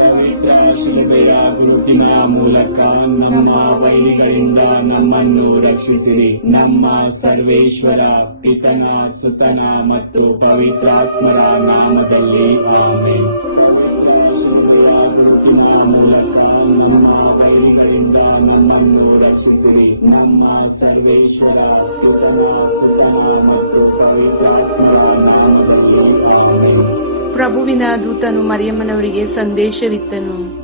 ಪವಿತ್ರ ಶಿಲುಬೆಯ ಗುರುತಿನ ಮೂಲಕ ನಮ್ಮ ವೈರಿಗಳಿಂದ ನಮ್ಮನ್ನು ರಕ್ಷಿಸಿರಿ. ನಮ್ಮ ಸರ್ವೇಶ್ವರ ಪಿತನ, ಸುತನ ಮತ್ತು ಪವಿತ್ರಾತ್ಮರ ನಾಮದಲ್ಲಿ ಆಮೆನ್. ಮೂಲಕ ನಮ್ಮ ವೈರಿಗಳಿಂದ ನಮ್ಮನ್ನು ರಕ್ಷಿಸಿರಿ. ನಮ್ಮ ಸರ್ವೇಶ್ವರ ಪಿತನ, ಸುತನ ಮತ್ತು ಪವಿತ್ರಾತ್ಮರ ನಾಮದಲ್ಲಿ ಆಮೆನ್. ಪ್ರಭುವಿನ ದೂತನು ಮರಿಯಮ್ಮನವರಿಗೆ ಸಂದೇಶವಿತ್ತನು.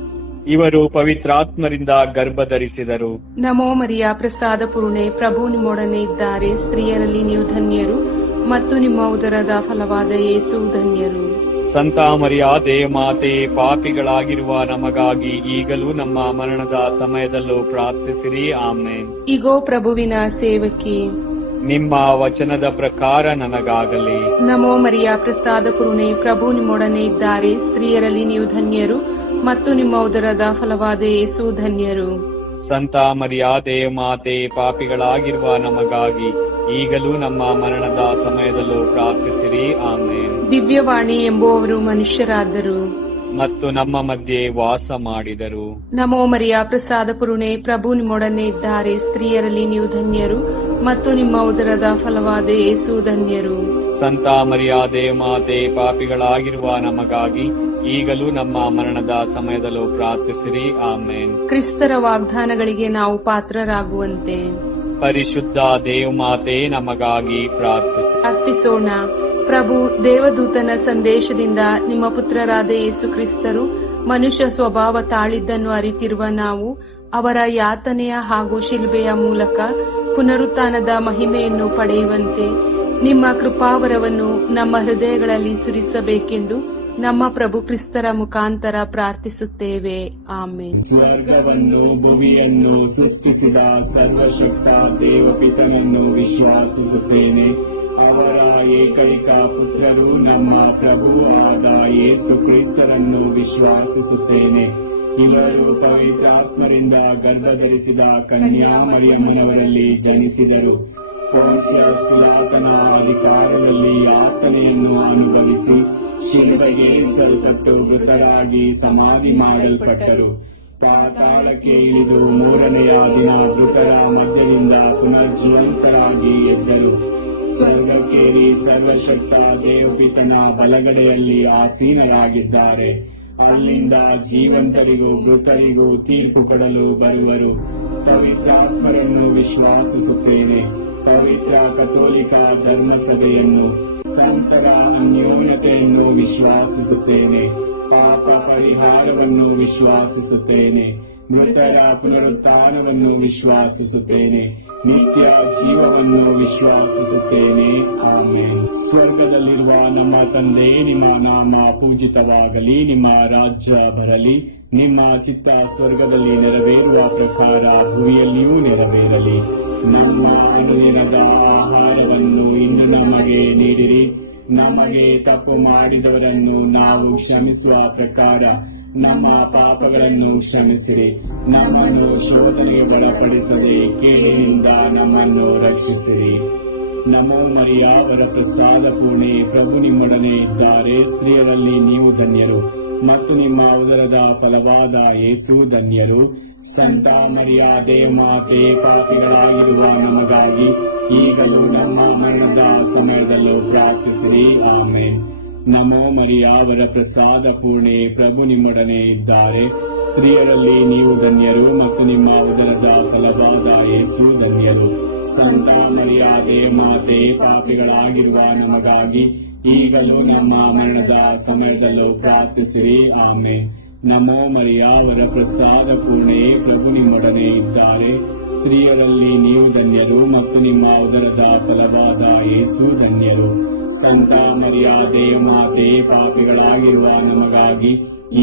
ಇವರು ಪವಿತ್ರಾತ್ಮರಿಂದ ಗರ್ಭಧರಿಸಿದರು. ನಮೋ ಮರಿಯ, ಪ್ರಸಾದ ಪೂರ್ಣೆ, ಪ್ರಭು ನಿಮ್ಮೊಡನೆ ಇದ್ದಾರೆ. ಸ್ತ್ರೀಯರಲ್ಲಿ ನೀವು ಧನ್ಯರು ಮತ್ತು ನಿಮ್ಮ ಉದರದ ಫಲವಾದ ಯೇಸು ಧನ್ಯರು. ಸಂತ ಮರಿಯಾದೆ ಮಾತೆ, ಪಾಪಿಗಳಾಗಿರುವ ನಮಗಾಗಿ ಈಗಲೂ ನಮ್ಮ ಮರಣದ ಸಮಯದಲ್ಲೂ ಪ್ರಾರ್ಥಿಸಿರಿ. ಆಮೇನ್. ಇಗೋ ಪ್ರಭುವಿನ ಸೇವಕಿ, ನಿಮ್ಮ ವಚನದ ಪ್ರಕಾರ ನನಗಾಗಲಿ. ನಮೋ ಮರಿಯ, ಪ್ರಸಾದ ಪೂರ್ಣೆ, ಪ್ರಭು ನಿಮ್ಮೊಡನೆ ಇದ್ದಾರೆ. ಸ್ತ್ರೀಯರಲ್ಲಿ ನೀವು ಧನ್ಯರು ಮತ್ತು ನಿಮ್ಮ ಉದರದ ಫಲವಾದ ಯೇಸು ಧನ್ಯರು. ಸಂತ ಮರಿಯಾದೆ ಮಾತೆ, ಪಾಪಿಗಳಾಗಿರುವ ನಮಗಾಗಿ ಈಗಲೂ ನಮ್ಮ ಮರಣದ ಸಮಯದಲ್ಲೂ ಪ್ರಾರ್ಥಿಸಿರಿ. ಆಮೇನ್. ದಿವ್ಯವಾಣಿ ಎಂಬುವವರು ಮನುಷ್ಯರಾದರು ಮತ್ತು ನಮ್ಮ ಮಧ್ಯೆ ವಾಸ ಮಾಡಿದರು. ನಮೋ ಮರಿಯ, ಪ್ರಸಾದ ಪೂರ್ಣೆ, ಪ್ರಭು ನಿಮ್ಮೊಡನೆ ಇದ್ದಾರೆ. ಸ್ತ್ರೀಯರಲ್ಲಿ ನೀವು ಧನ್ಯರು ಮತ್ತು ನಿಮ್ಮ ಉದರದ ಫಲವಾದ ಯೇಸು ಧನ್ಯರು. ಸಂತ ಮರಿಯಾದೆ ಮಾತೆ, ಪಾಪಿಗಳಾಗಿರುವ ನಮಗಾಗಿ ಈಗಲೂ ನಮ್ಮ ಮರಣದ ಸಮಯದಲ್ಲೂ ಪ್ರಾರ್ಥಿಸಿರಿ. ಆಮೇನ್. ಕ್ರಿಸ್ತರ ವಾಗ್ದಾನಗಳಿಗೆ ನಾವು ಪಾತ್ರರಾಗುವಂತೆ ಪರಿಶುದ್ಧ ದೇವಮಾತೆ ನಮಗಾಗಿ ಪ್ರಾರ್ಥಿಸೋಣ. ಪ್ರಭು ದೇವದೂತನ ಸಂದೇಶದಿಂದ ನಿಮ್ಮ ಪುತ್ರರಾದ ಯೇಸು ಕ್ರಿಸ್ತರು ಮನುಷ್ಯ ಸ್ವಭಾವ ತಾಳಿದ್ದನ್ನು ಅರಿತಿರುವ ನಾವು ಅವರ ಯಾತನೆಯ ಹಾಗೂ ಶಿಲುಬೆಯ ಮೂಲಕ ಪುನರುತ್ಥಾನದ ಮಹಿಮೆಯನ್ನು ಪಡೆಯುವಂತೆ ನಿಮ್ಮ ಕೃಪಾವರವನ್ನು ನಮ್ಮ ಹೃದಯಗಳಲ್ಲಿ ಸುರಿಸಬೇಕೆಂದು ನಮ್ಮ ಪ್ರಭು ಕ್ರಿಸ್ತರ ಮುಖಾಂತರ ಪ್ರಾರ್ಥಿಸುತ್ತೇವೆ. ಆಮೆನ್. ಸ್ವರ್ಗವನ್ನು ಭುವಿಯನ್ನು ಸೃಷ್ಟಿಸಿದ ಸರ್ವಶಕ್ತ ದೇವಪಿತನನ್ನು ವಿಶ್ವಾಸಿಸುತ್ತೇನೆ. ಅವರ ಏಕೈಕ ಪುತ್ರರು ನಮ್ಮ ಪ್ರಭು ಆದ ಯೇಸು ಕ್ರಿಸ್ತರನ್ನು ವಿಶ್ವಾಸಿಸುತ್ತೇನೆ. ಇವರು ಪವಿತ್ರಾತ್ಮರಿಂದ ಗರ್ಭಧರಿಸಿದ ಕನ್ಯಾ ಮರಿಯಮ್ಮನವರಲ್ಲಿ ಜನಿಸಿದರು. ಪೊನ್ಸಿಯಸ್ ಪಿಲಾತನ ಅಧಿಕಾರದಲ್ಲಿ ಯಾತನೆಯನ್ನು ಅನುಭವಿಸಿ ಶಿಲುಬೆಗೆ ಏರಿಸಲ್ಪಟ್ಟು ಮೃತರಾಗಿ ಸಮಾಧಿ ಮಾಡಲ್ಪಟ್ಟರು. ಪಾತಾಳಕ್ಕೆ ಇಳಿದು ಮೂರನೆಯ ದಿನ ಮೃತರ ಮಧ್ಯದಿಂದ ಪುನರ್ಜೀವಂತರಾಗಿ ಎದ್ದರು. ಸ್ವರ್ಗಕ್ಕೇರಿ ಸರ್ವಶಕ್ತ ದೇವಪಿತನ ಬಲಗಡೆಯಲ್ಲಿ ಆಸೀನರಾಗಿದ್ದಾರೆ. ಅಲ್ಲಿಂದ ಜೀವಂತರಿಗೂ ಮೃತರಿಗೂ ತೀರ್ಪು ಕೊಡಲು ಬರುವರು. ಪವಿತ್ರಾತ್ಮರನ್ನು ವಿಶ್ವಾಸಿಸುತ್ತೇನೆ. ಪವಿತ್ರ ಕಥೋಲಿಕ ಧರ್ಮಸಭೆಯನ್ನು, ಸಂತರ ಅನ್ಯೋನ್ಯತೆಯನ್ನು ವಿಶ್ವಾಸಿಸುತ್ತೇನೆ. ಪಾಪ ಪರಿಹಾರವನ್ನು ವಿಶ್ವಾಸಿಸುತ್ತೇನೆ. ಮೃತರ ಪುನರುತ್ಥಾನವನ್ನು ವಿಶ್ವಾಸಿಸುತ್ತೇನೆ. ನಿತ್ಯ ಜೀವವನ್ನು ವಿಶ್ವಾಸಿಸುತ್ತೇನೆ. ಆಮೆನ್. ಸ್ವರ್ಗದಲ್ಲಿರುವ ನಮ್ಮ ತಂದೆ, ನಿಮ್ಮ ನಾಮ ಪೂಜಿತವಾಗಲಿ. ನಿಮ್ಮ ರಾಜ್ಯ ಬರಲಿ. ನಿಮ್ಮ ಚಿತ್ತ ಸ್ವರ್ಗದಲ್ಲಿ ನೆರವೇರುವ ಪ್ರಕಾರ ಭೂಮಿಯಲ್ಲಿಯೂ ನೆರವೇರಲಿ. ನಮ್ಮ ಅನುದಿನದ ಆಹಾರವನ್ನು ಇಂದು ನಮಗೆ ನೀಡಿರಿ. ನಮಗೆ ತಪ್ಪು ಮಾಡಿದವರನ್ನು ನಾವು ಕ್ಷಮಿಸುವ ಪ್ರಕಾರ ನಮ್ಮ ಪಾಪಗಳನ್ನು ಕ್ಷಮಿಸಿರಿ. ನಮ್ಮನ್ನು ಶೋಧನೆಗೆ ಒಳಪಡಿಸದೆ ಕೇಳಿನಿಂದ ನಮ್ಮನ್ನು ರಕ್ಷಿಸಿರಿ. ನಮೋ ಮರಿಯ, ವರ ಪ್ರಸಾದ ಪೂರ್ಣೆ, ಪ್ರಭು ನಿಮ್ಮೊಡನೆ ಇದ್ದಾರೆ. ಸ್ತ್ರೀಯರಲ್ಲಿ ನೀವು ಧನ್ಯರು ಮತ್ತು ನಿಮ್ಮ ಉದರದ ಫಲವಾದ ಯೇಸು ಧನ್ಯರು. ಸಂತ ಮರಿಯಾದೆ ಮಾತೆ, ಪಾಪಿಗಳಾಗಿರುವ ನಮಗಾಗಿ ಈಗಲೂ ನಮ್ಮ ಮರಣದ ಸಮಯದಲ್ಲೂ ಪ್ರಾರ್ಥಿಸಿರಿ. ಆಮೇನ್. ನಮೋ ಮರಿಯ, ವರ ಪ್ರಸಾದ ಪೂರ್ಣೆ, ಪ್ರಭು ನಿಮ್ಮೊಡನೆ ಇದ್ದಾರೆ. ಸ್ತ್ರೀಯರಲ್ಲಿ ನೀವು ಧನ್ಯರು ಮತ್ತು ನಿಮ್ಮ ಉದರದ ಫಲವಾದ ಯೇಸು ಧನ್ಯರು. ಸಂತ ಮರಿಯಾದೆ ಮಾತೆ, ಪಾಪಿಗಳಾಗಿರುವ ನಮಗಾಗಿ ಈಗಲೂ ನಮ್ಮ ಮರಣದ ಸಮಯದಲ್ಲೂ ಪ್ರಾರ್ಥಿಸಿರಿ. ಆಮೇನ್. ನಮೋ ಮರಿಯ, ವರ ಪ್ರಸಾದ ಪೂರ್ಣೆ, ಪ್ರಭು ನಿಮ್ಮೊಡನೆ ಇದ್ದಾರೆ. ಸ್ತ್ರೀಯರಲ್ಲಿ ನೀವು ಧನ್ಯರು ಮತ್ತು ನಿಮ್ಮ ಉದರದ ಫಲವಾದ ಯೇಸು ಧನ್ಯರು. ಸಂತ ಮರಿಯಾದೆ ಮಾತೆ, ಪಾಪಿಗಳಾಗಿರುವ ನಮಗಾಗಿ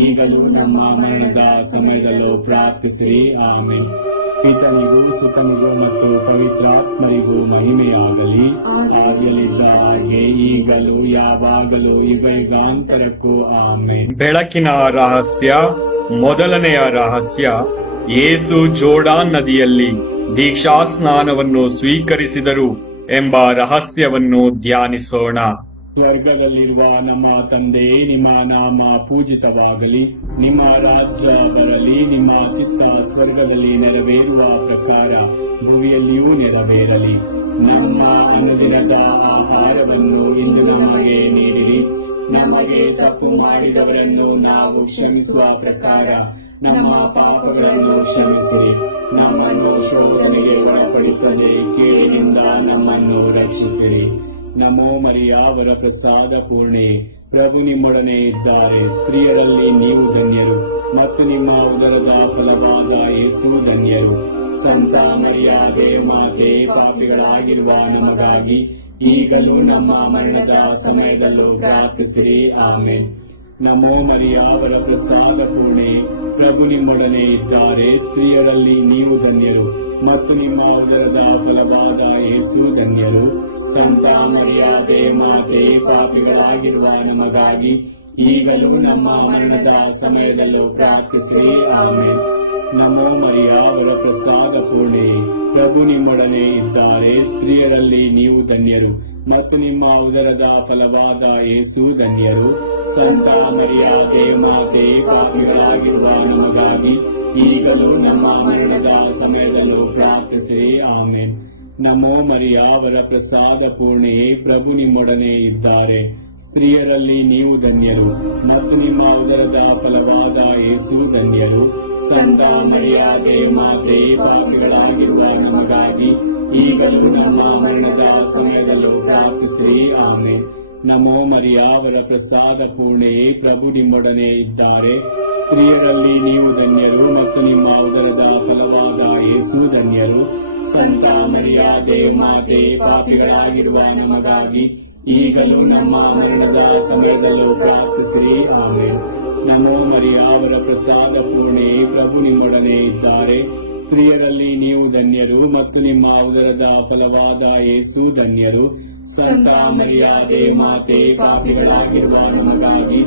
ಈಗಲೂ ನಮ್ಮ ಮರಣದ ಸಮಯದಲ್ಲೂ ಪ್ರಾರ್ಥಿಸಿರಿ. ಆಮೆನ್. ಪಿತನಿಗೂ ಸುತನಿಗೂ ಮತ್ತು ಪವಿತ್ರಾತ್ಮರಿಗೂ ಮಹಿಮೆಯಾಗಲಿ. ಆಗಲಿದ್ದ ಹಾಗೆ ಈಗಲೂ ಯಾವಾಗಲೂ ಯುಗಾಂತರಕ್ಕೂ ಆಮೆನ್. ಬೆಳಕಿನ ರಹಸ್ಯ. ಮೊದಲನೆಯ ರಹಸ್ಯ, ಯೇಸು ಜೋರ್ಡಾನ್ ನದಿಯಲ್ಲಿ ದೀಕ್ಷಾ ಸ್ನಾನವನ್ನು ಸ್ವೀಕರಿಸಿದರು ಎಂಬ ರಹಸ್ಯವನ್ನು ಧ್ಯಾನಿಸೋಣ. ಸ್ವರ್ಗದಲ್ಲಿರುವ ನಮ್ಮ ತಂದೆ, ನಿಮ್ಮ ನಾಮ ಪೂಜಿತವಾಗಲಿ. ನಿಮ್ಮ ರಾಜ್ಯ ಬರಲಿ. ನಿಮ್ಮ ಚಿತ್ತ ಸ್ವರ್ಗದಲ್ಲಿ ನೆರವೇರುವ ಪ್ರಕಾರ ಭೂಮಿಯಲ್ಲಿಯೂ ನೆರವೇರಲಿ. ನಮ್ಮ ಅನುದಿನದ ಆಹಾರವನ್ನು ಇಂದು ನಮಗೆ ನೀಡಿರಿ. ನಮಗೆ ತಪ್ಪು ಮಾಡಿದವರನ್ನು ನಾವು ಕ್ಷಮಿಸುವ ಪ್ರಕಾರ ನಮ್ಮ ಪಾಪಗಳನ್ನು ಕ್ಷಮಿಸಿರಿ. ನಮ್ಮನ್ನು ಶೋಧನೆಗೆ ಒಳಪಡಿಸದೆ ಕೇಡಿನಿಂದ ನಮ್ಮನ್ನು ರಕ್ಷಿಸಿರಿ. ನಮೋ ಮರಿಯ ವರಪ್ರಸಾದ ಪೂರ್ಣೆ, ಪ್ರಭು ನಿಮ್ಮೊಡನೆ ಇದ್ದಾರೆ. ಸ್ತ್ರೀಯರಲ್ಲಿ ನೀವು ಧನ್ಯರು ಮತ್ತು ನಿಮ್ಮ ಉದರದ ಫಲವಾದ ಯೇಸು ಧನ್ಯರು. ಸಂತ ಮರಿಯ ದೇವಮಾತೆ, ಪಾಪಿಗಳಾಗಿರುವ ನಮಗಾಗಿ ಈಗಲೂ ನಮ್ಮ ಮರಣದ ಸಮಯದಲ್ಲೂ ಪ್ರಾರ್ಥಿಸಿರಿ. ಆಮೆನ್. ನಮೋ ಮರಿಯ ವರಪ್ರಸಾದ ಪೂರ್ಣೆ, ಪ್ರಭು ನಿಮ್ಮೊಡನೆ ಇದ್ದಾರೆ. ಸ್ತ್ರೀಯರಲ್ಲಿ ನೀವು ಧನ್ಯರು ಮತ್ತು ನಿಮ್ಮ ಉದರದ ಫಲವಾದ ಯೇಸು ಧನ್ಯರು. ಸಂತ ಮರಿಯ ದೇವಮಾತೆ, ಪಾಪಿಗಳಾಗಿರುವ ನಮಗಾಗಿ ಈಗಲೂ ನಮ್ಮ ಮರಣದ ಸಮಯದಲ್ಲೂ ಪ್ರಾರ್ಥಿಸಿರಿ. ಆಮೆನ್. ನಮೋ ಮರಿಯ ವರಪ್ರಸಾದ ಪೂರ್ಣೆ, ಪ್ರಭು ನಿಮ್ಮೊಡನೆ ಇದ್ದಾರೆ. ಸ್ತ್ರೀಯರಲ್ಲಿ ನೀವು ಧನ್ಯರು ಮತ್ತು ನಿಮ್ಮ ಉದರದ ಫಲವಾದ ಯೇಸು ಧನ್ಯರು. ಸಂತ ಮರಿಯ ದೇವಮಾತೆ, ಪಾಪಿಗಳಾಗಿರುವ ನಮಗಾಗಿ ಈಗಲೂ ನಮ್ಮ ಮರಣದ ಸಮಯದಲ್ಲೂ ಪ್ರಾರ್ಥಿಸಿರಿ. ಆಮೆನ್. ನಮೋ ಮರಿಯ ವರಪ್ರಸಾದ ಪೂರ್ಣೆ, ಪ್ರಭು ನಿಮ್ಮೊಡನೆ ಇದ್ದಾರೆ. ಸ್ತ್ರೀಯರಲ್ಲಿ ನೀವು ಧನ್ಯರು ಮತ್ತು ನಿಮ್ಮ ಉದರದ ಫಲವಾದ ಯೇಸು ಧನ್ಯರು. ಸಂತ ಮರಿಯ ದೇವಮಾತೆ, ಪಾಪಿಗಳಾಗಿರುವ ನಮಗಾಗಿ ಈಗಲೂ ನಮ್ಮ ಮರಣದ ಸಮಯದಲ್ಲೂ ಪ್ರಾರ್ಥಿಸಿರಿ. ಆಮೆನ್. ನಮೋ ಮರಿಯ ವರಪ್ರಸಾದ ಪೂರ್ಣೆ, ಪ್ರಭು ನಿಮ್ಮೊಡನೆ ಇದ್ದಾರೆ. ಸ್ತ್ರೀಯರಲ್ಲಿ ನೀವು ಧನ್ಯರು ಮತ್ತು ನಿಮ್ಮ ಉದರದ ಫಲವಾದ ಯೇಸು ಧನ್ಯರು. ಸಂತ ಮರಿಯ ದೇವಮಾತೆ, ಪಾಪಿಗಳಾಗಿರುವ ನಮಗಾಗಿ ಈಗಲೂ ನಮ್ಮ ಮರಣದ ಸಮಯದಲ್ಲೂ ಪ್ರಾರ್ಥಿಸಿರಿ. ಆಮೆನ್. ನಮೋ ಮರಿಯ ವರಪ್ರಸಾದ ಪೂರ್ಣೆ, ಪ್ರಭು ನಿಮ್ಮೊಡನೆ ಇದ್ದಾರೆ. ಸ್ತ್ರೀಯರಲ್ಲಿ ನೀವು ಧನ್ಯರು ಮತ್ತು ನಿಮ್ಮ ಉದರದ ಫಲವಾದ ಯೇಸು ಧನ್ಯರು. ಸಂತ ಮರಿಯ ದೇವಮಾತೆ, ಪಾಪಿಗಳಾಗಿರುವ ನಮಗಾಗಿ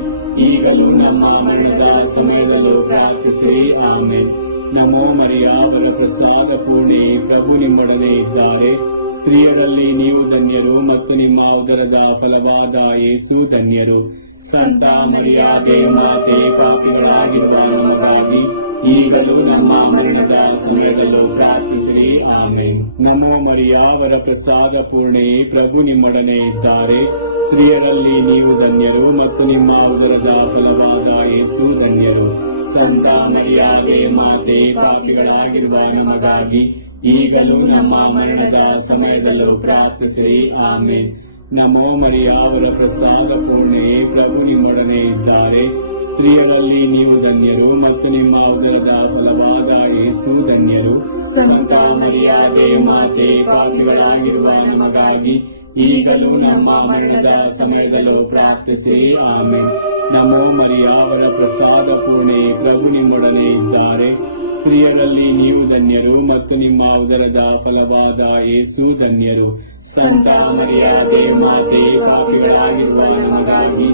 ಈಗಲೂ ನಮ್ಮ ಮರಣದ ಸಮಯದಲ್ಲೂ ಪ್ರಾರ್ಥಿಸಿರಿ. ಆಮೆನ್. ನಮೋ ಮರಿಯ ವರಪ್ರಸಾದ ಪೂರ್ಣೆ, ಪ್ರಭು ನಿಮ್ಮೊಡನೆ ಇದ್ದಾರೆ. ಸ್ತ್ರೀಯರಲ್ಲಿ ನೀವು ಧನ್ಯರು ಮತ್ತು ನಿಮ್ಮ ಉದರದ ಫಲವಾದ ಯೇಸು ಧನ್ಯರು. ಸಂತ ಮರಿಯ ದೇವಮಾತೆ, ಪಾಪಿಗಳಾಗಿರುವ ನಮಗಾಗಿ ಈಗಲೂ ನಮ್ಮ ಮರಣದ ಸಮಯದಲ್ಲೂ ಪ್ರಾರ್ಥಿಸಿರಿ. ಆಮೆನ್. ನಮೋ ಮರಿಯ ವರಪ್ರಸಾದ ಪೂರ್ಣೆ, ಪ್ರಭು ನಿಮ್ಮೊಡನೆ ಇದ್ದಾರೆ. ಸ್ತ್ರೀಯರಲ್ಲಿ ನೀವು ಧನ್ಯರು ಮತ್ತು ನಿಮ್ಮ ಉದರದ ಫಲವಾದ ಯೇಸು ಧನ್ಯರು. ಸಂತ ಮರಿಯ ದೇವಮಾತೆ, ಪಾಪಿಗಳಾಗಿರುವ ನಮಗಾಗಿ ಈಗಲೂ ನಮ್ಮ ಮರಣದ ಸಮಯದಲ್ಲೂ ಪ್ರಾರ್ಥಿಸಿರಿ. ಆಮೆನ್. ನಮೋ ಮರಿಯ ವರಪ್ರಸಾದ ಪೂರ್ಣೆ, ಪ್ರಭು ನಿಮ್ಮೊಡನೆ ಇದ್ದಾರೆ. ಸ್ತ್ರೀಯರಲ್ಲಿ ನೀವು ಧನ್ಯರು ಮತ್ತು ನಿಮ್ಮ ಉದರದ ಫಲವಾದ ಯೇಸು ಧನ್ಯರು. ಸಂತ ಮರಿಯ ದೇವಮಾತೆ, ಪಾಪಿಗಳಾಗಿರುವ ನಮಗಾಗಿ ಈಗಲೂ ನಮ್ಮ ಮರಣದ ಸಮಯದಲ್ಲೂ ಪ್ರಾರ್ಥಿಸಿರಿ. ಆಮೆನ್. ನಮೋ ಮರಿಯ ವರಪ್ರಸಾದ ಪೂರ್ಣೆ, ಪ್ರಭು ನಿಮ್ಮೊಡನೆ ಇದ್ದಾರೆ. ಸ್ತ್ರೀಯರಲ್ಲಿ ನೀವು ಧನ್ಯರು ಮತ್ತು ನಿಮ್ಮ ಉದರದ ಫಲವಾದ ಯೇಸು ಧನ್ಯರು. ಸಂತ ಮರಿಯ ದೇವಮಾತೆ, ಪಾಪಿಗಳಾಗಿರುವ ನಮಗಾಗಿ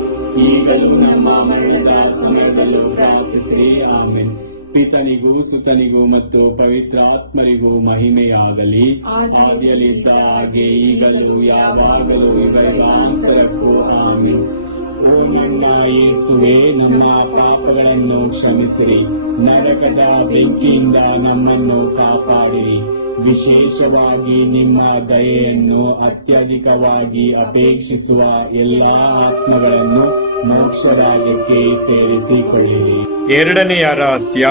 ಈಗಲೂ ನಮ್ಮ ಮರಣದ ಸಮಯದಲ್ಲೂ ಪ್ರಾರ್ಥಿಸಿರಿ. ಆಮೆನ್. ಪಿತನಿಗೂ ಸುತನಿಗೂ ಮತ್ತು ಪವಿತ್ರಾತ್ಮರಿಗೂ ಮಹಿಮೆಯಾಗಲಿ. ಆದಿಯಲ್ಲಿದ್ದ ಹಾಗೆ ಈಗಲೂ ಯಾವಾಗಲೂ ಯುಗಾಂತರಕ್ಕೂ. ಆಮೆನ್. ಓ ನನ್ನ ಯೇಸುವೆ, ನಮ್ಮ ಪಾಪಗಳನ್ನು ಕ್ಷಮಿಸಿರಿ. ನರಕದ ಬೆಂಕಿಯಿಂದ ನಮ್ಮನ್ನು ಕಾಪಾಡಿರಿ. ವಿಶೇಷವಾಗಿ ನಿಮ್ಮ ದಯೆಯನ್ನು ಅತ್ಯಧಿಕವಾಗಿ ಅಪೇಕ್ಷಿಸುವ ಎಲ್ಲಾ ಆತ್ಮಗಳನ್ನು ಮೋಕ್ಷ ರಾಜ್ಯಕ್ಕೆ ಸೇರಿಸಿಕೊಳ್ಳಿರಿ. ಎರಡನೆಯ ರಹಸ್ಯ,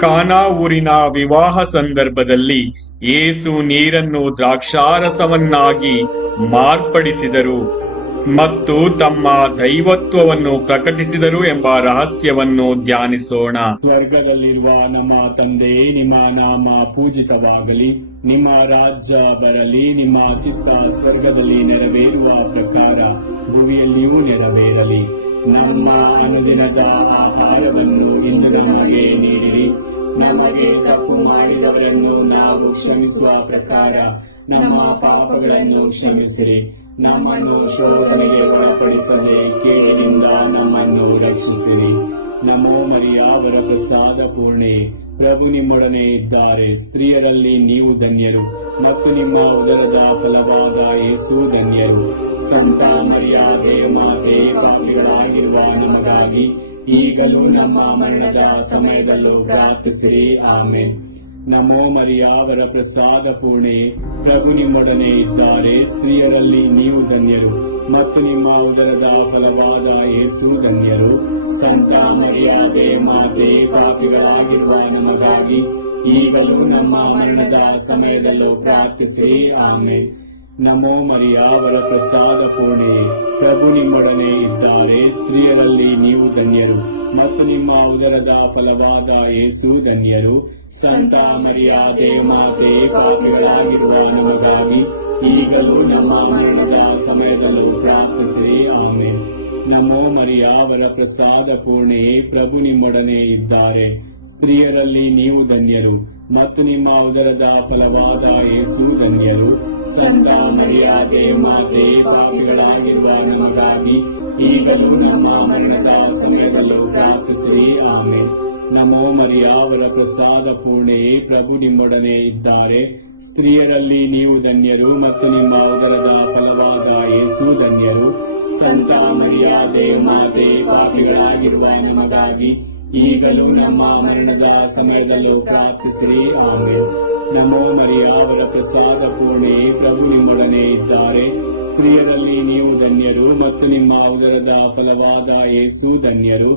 ಕಾನಾ ಊರಿನ ವಿವಾಹ ಸಂದರ್ಭದಲ್ಲಿ ಯೇಸು ನೀರನ್ನು ದ್ರಾಕ್ಷಾರಸವನ್ನಾಗಿ ಮಾರ್ಪಡಿಸಿದರು ಮತ್ತು ತಮ್ಮ ದೈವತ್ವವನ್ನು ಪ್ರಕಟಿಸಿದರು ಎಂಬ ರಹಸ್ಯವನ್ನು ಧ್ಯಾನಿಸೋಣ. ಸ್ವರ್ಗದಲ್ಲಿರುವ ನಮ್ಮ ತಂದೆ, ನಿಮ್ಮ ನಾಮ ಪೂಜಿತವಾಗಲಿ. ನಿಮ್ಮ ರಾಜ್ಯ ಬರಲಿ. ನಿಮ್ಮ ಚಿತ್ತ ಸ್ವರ್ಗದಲ್ಲಿ ನೆರವೇರುವ ಪ್ರಕಾರ ಭೂಮಿಯಲ್ಲಿಯೂ ನೆರವೇರಲಿ. ನಮ್ಮ ಅನುದಿನದ ಆಹಾರವನ್ನು ಇಂದು ನಮಗೆ ನೀಡಿರಿ. ನಮಗೆ ತಪ್ಪು ಮಾಡಿದವರನ್ನು ನಾವು ಕ್ಷಮಿಸುವ ಪ್ರಕಾರ ನಮ್ಮ ಪಾಪಗಳನ್ನು ಕ್ಷಮಿಸಿರಿ. ನಮ್ಮನ್ನು ಶೋಧನೆಗೆ ಒಳಪಡಿಸದೆ ಕೇಡಿನಿಂದ ನಮ್ಮನ್ನು ರಕ್ಷಿಸಿರಿ. ನಮೋ ಮರಿಯ ವರಪ್ರಸಾದ ಪೂರ್ಣೆ, ಪ್ರಭು ನಿಮ್ಮೊಡನೆ ಇದ್ದಾರೆ. ಸ್ತ್ರೀಯರಲ್ಲಿ ನೀವು ಧನ್ಯರು ಮತ್ತು ನಿಮ್ಮ ಉದರದ ಫಲವಾದ ಯೇಸು ಧನ್ಯರು. ಸಂತ ಮರಿಯಾದೆ ಮಾತೆ, ಪಾಪಿಗಳಾಗಿರುವ ನಮಗಾಗಿ ಈಗಲೂ ನಮ್ಮ ಮರಣದ ಸಮಯದಲ್ಲೂ ಪ್ರಾರ್ಥಿಸಿರಿ. ಆಮೆನ್. ನಮೋ ಮರಿಯ, ವರ ಪ್ರಸಾದ ಪೂರ್ಣೆ, ಪ್ರಭು ನಿಮ್ಮೊಡನೆ ಇದ್ದಾರೆ. ಸ್ತ್ರೀಯರಲ್ಲಿ ನೀವು ಧನ್ಯರು, ಮತ್ತು ನಿಮ್ಮ ಉದರದ ಫಲವಾದ ಯೇಸು ಧನ್ಯರು. ಸಂತ ಮರಿಯಾದೆ ಮಾತೆ, ಪಾಪಿಗಳಾಗಿರುವ ನಮಗಾಗಿ ಈಗಲೂ ನಮ್ಮ ಮರಣದ ಸಮಯದಲ್ಲೂ ಪ್ರಾರ್ಥಿಸಿರಿ. ಆಮೆನ್. ನಮೋ ಮರಿಯ, ವರ ಪ್ರಸಾದ ಪೂರ್ಣೆ, ಪ್ರಭು ನಿಮ್ಮೊಡನೆ ಇದ್ದಾರೆ. ಸ್ತ್ರೀಯರಲ್ಲಿ ನೀವು ಧನ್ಯರು, ಮತ್ತು ನಿಮ್ಮ ಉದರದ ಫಲವಾದ ಯೇಸು ಧನ್ಯರು. ಸಂತ ಮರಿಯಾದೆ ಮಾತೆ, ಪಾಪಿಗಳಾಗಿರುವ ನಮಗಾಗಿ ಈಗಲೂ ನಮ್ಮ ಮರಣದ ಸಮಯದಲ್ಲೂ ಪ್ರಾರ್ಥಿಸಿರಿ. ಆಮೆನ್. ನಮೋ ಮರಿಯ, ವರ ಪ್ರಸಾದ ಪೂರ್ಣೆ, ಪ್ರಭು ನಿಮ್ಮೊಡನೆ ಇದ್ದಾರೆ. ಸ್ತ್ರೀಯರಲ್ಲಿ ನೀವು ಧನ್ಯರು, ಮತ್ತು ನಿಮ್ಮ ಉದರದ ಫಲವಾದ ಯೇಸು ಧನ್ಯರು. ಸಂತ ಮರಿಯಾದೆ ಮಾತೆ, ಪಾಪಿಗಳಾಗಿರುವ ನಮಗಾಗಿ ಈಗಲೂ ನಮ್ಮ ಮರಣದ ಸಮಯದಲ್ಲೂ ಪ್ರಾರ್ಥಿಸಿರಿ. ಆಮೆನ್. ನಮೋ ಮರಿಯ, ವರ ಪ್ರಸಾದ ಪೂರ್ಣೆ, ಪ್ರಭು ನಿಮ್ಮೊಡನೆ ಇದ್ದಾರೆ. ಸ್ತ್ರೀಯರಲ್ಲಿ ನೀವು ಧನ್ಯರು, ಮತ್ತು ನಿಮ್ಮ ಉದರದ ಫಲವಾದ ಯೇಸು ಧನ್ಯರು. ಸಂತ ಮರಿಯಾದೆ ಮಾತೆ, ಪಾಪಿಗಳಾಗಿರುವ ನಮಗಾಗಿ ಈಗಲೂ ನಮ್ಮ ಮರಣದ ಸಮಯದಲ್ಲೂ ಪ್ರಾರ್ಥಿಸಿರಿ. ಆಮೆನ್. ನಮೋ ಮರಿಯ, ವರ ಪ್ರಸಾದ ಪೂರ್ಣೆ, ಪ್ರಭು ನಿಮ್ಮೊಡನೆ ಇದ್ದಾರೆ. ಸ್ತ್ರೀಯರಲ್ಲಿ ನೀವು ಧನ್ಯರು, ಮತ್ತು ನಿಮ್ಮ ಉದರದ ಫಲವಾದ ಯೇಸು ಧನ್ಯರು.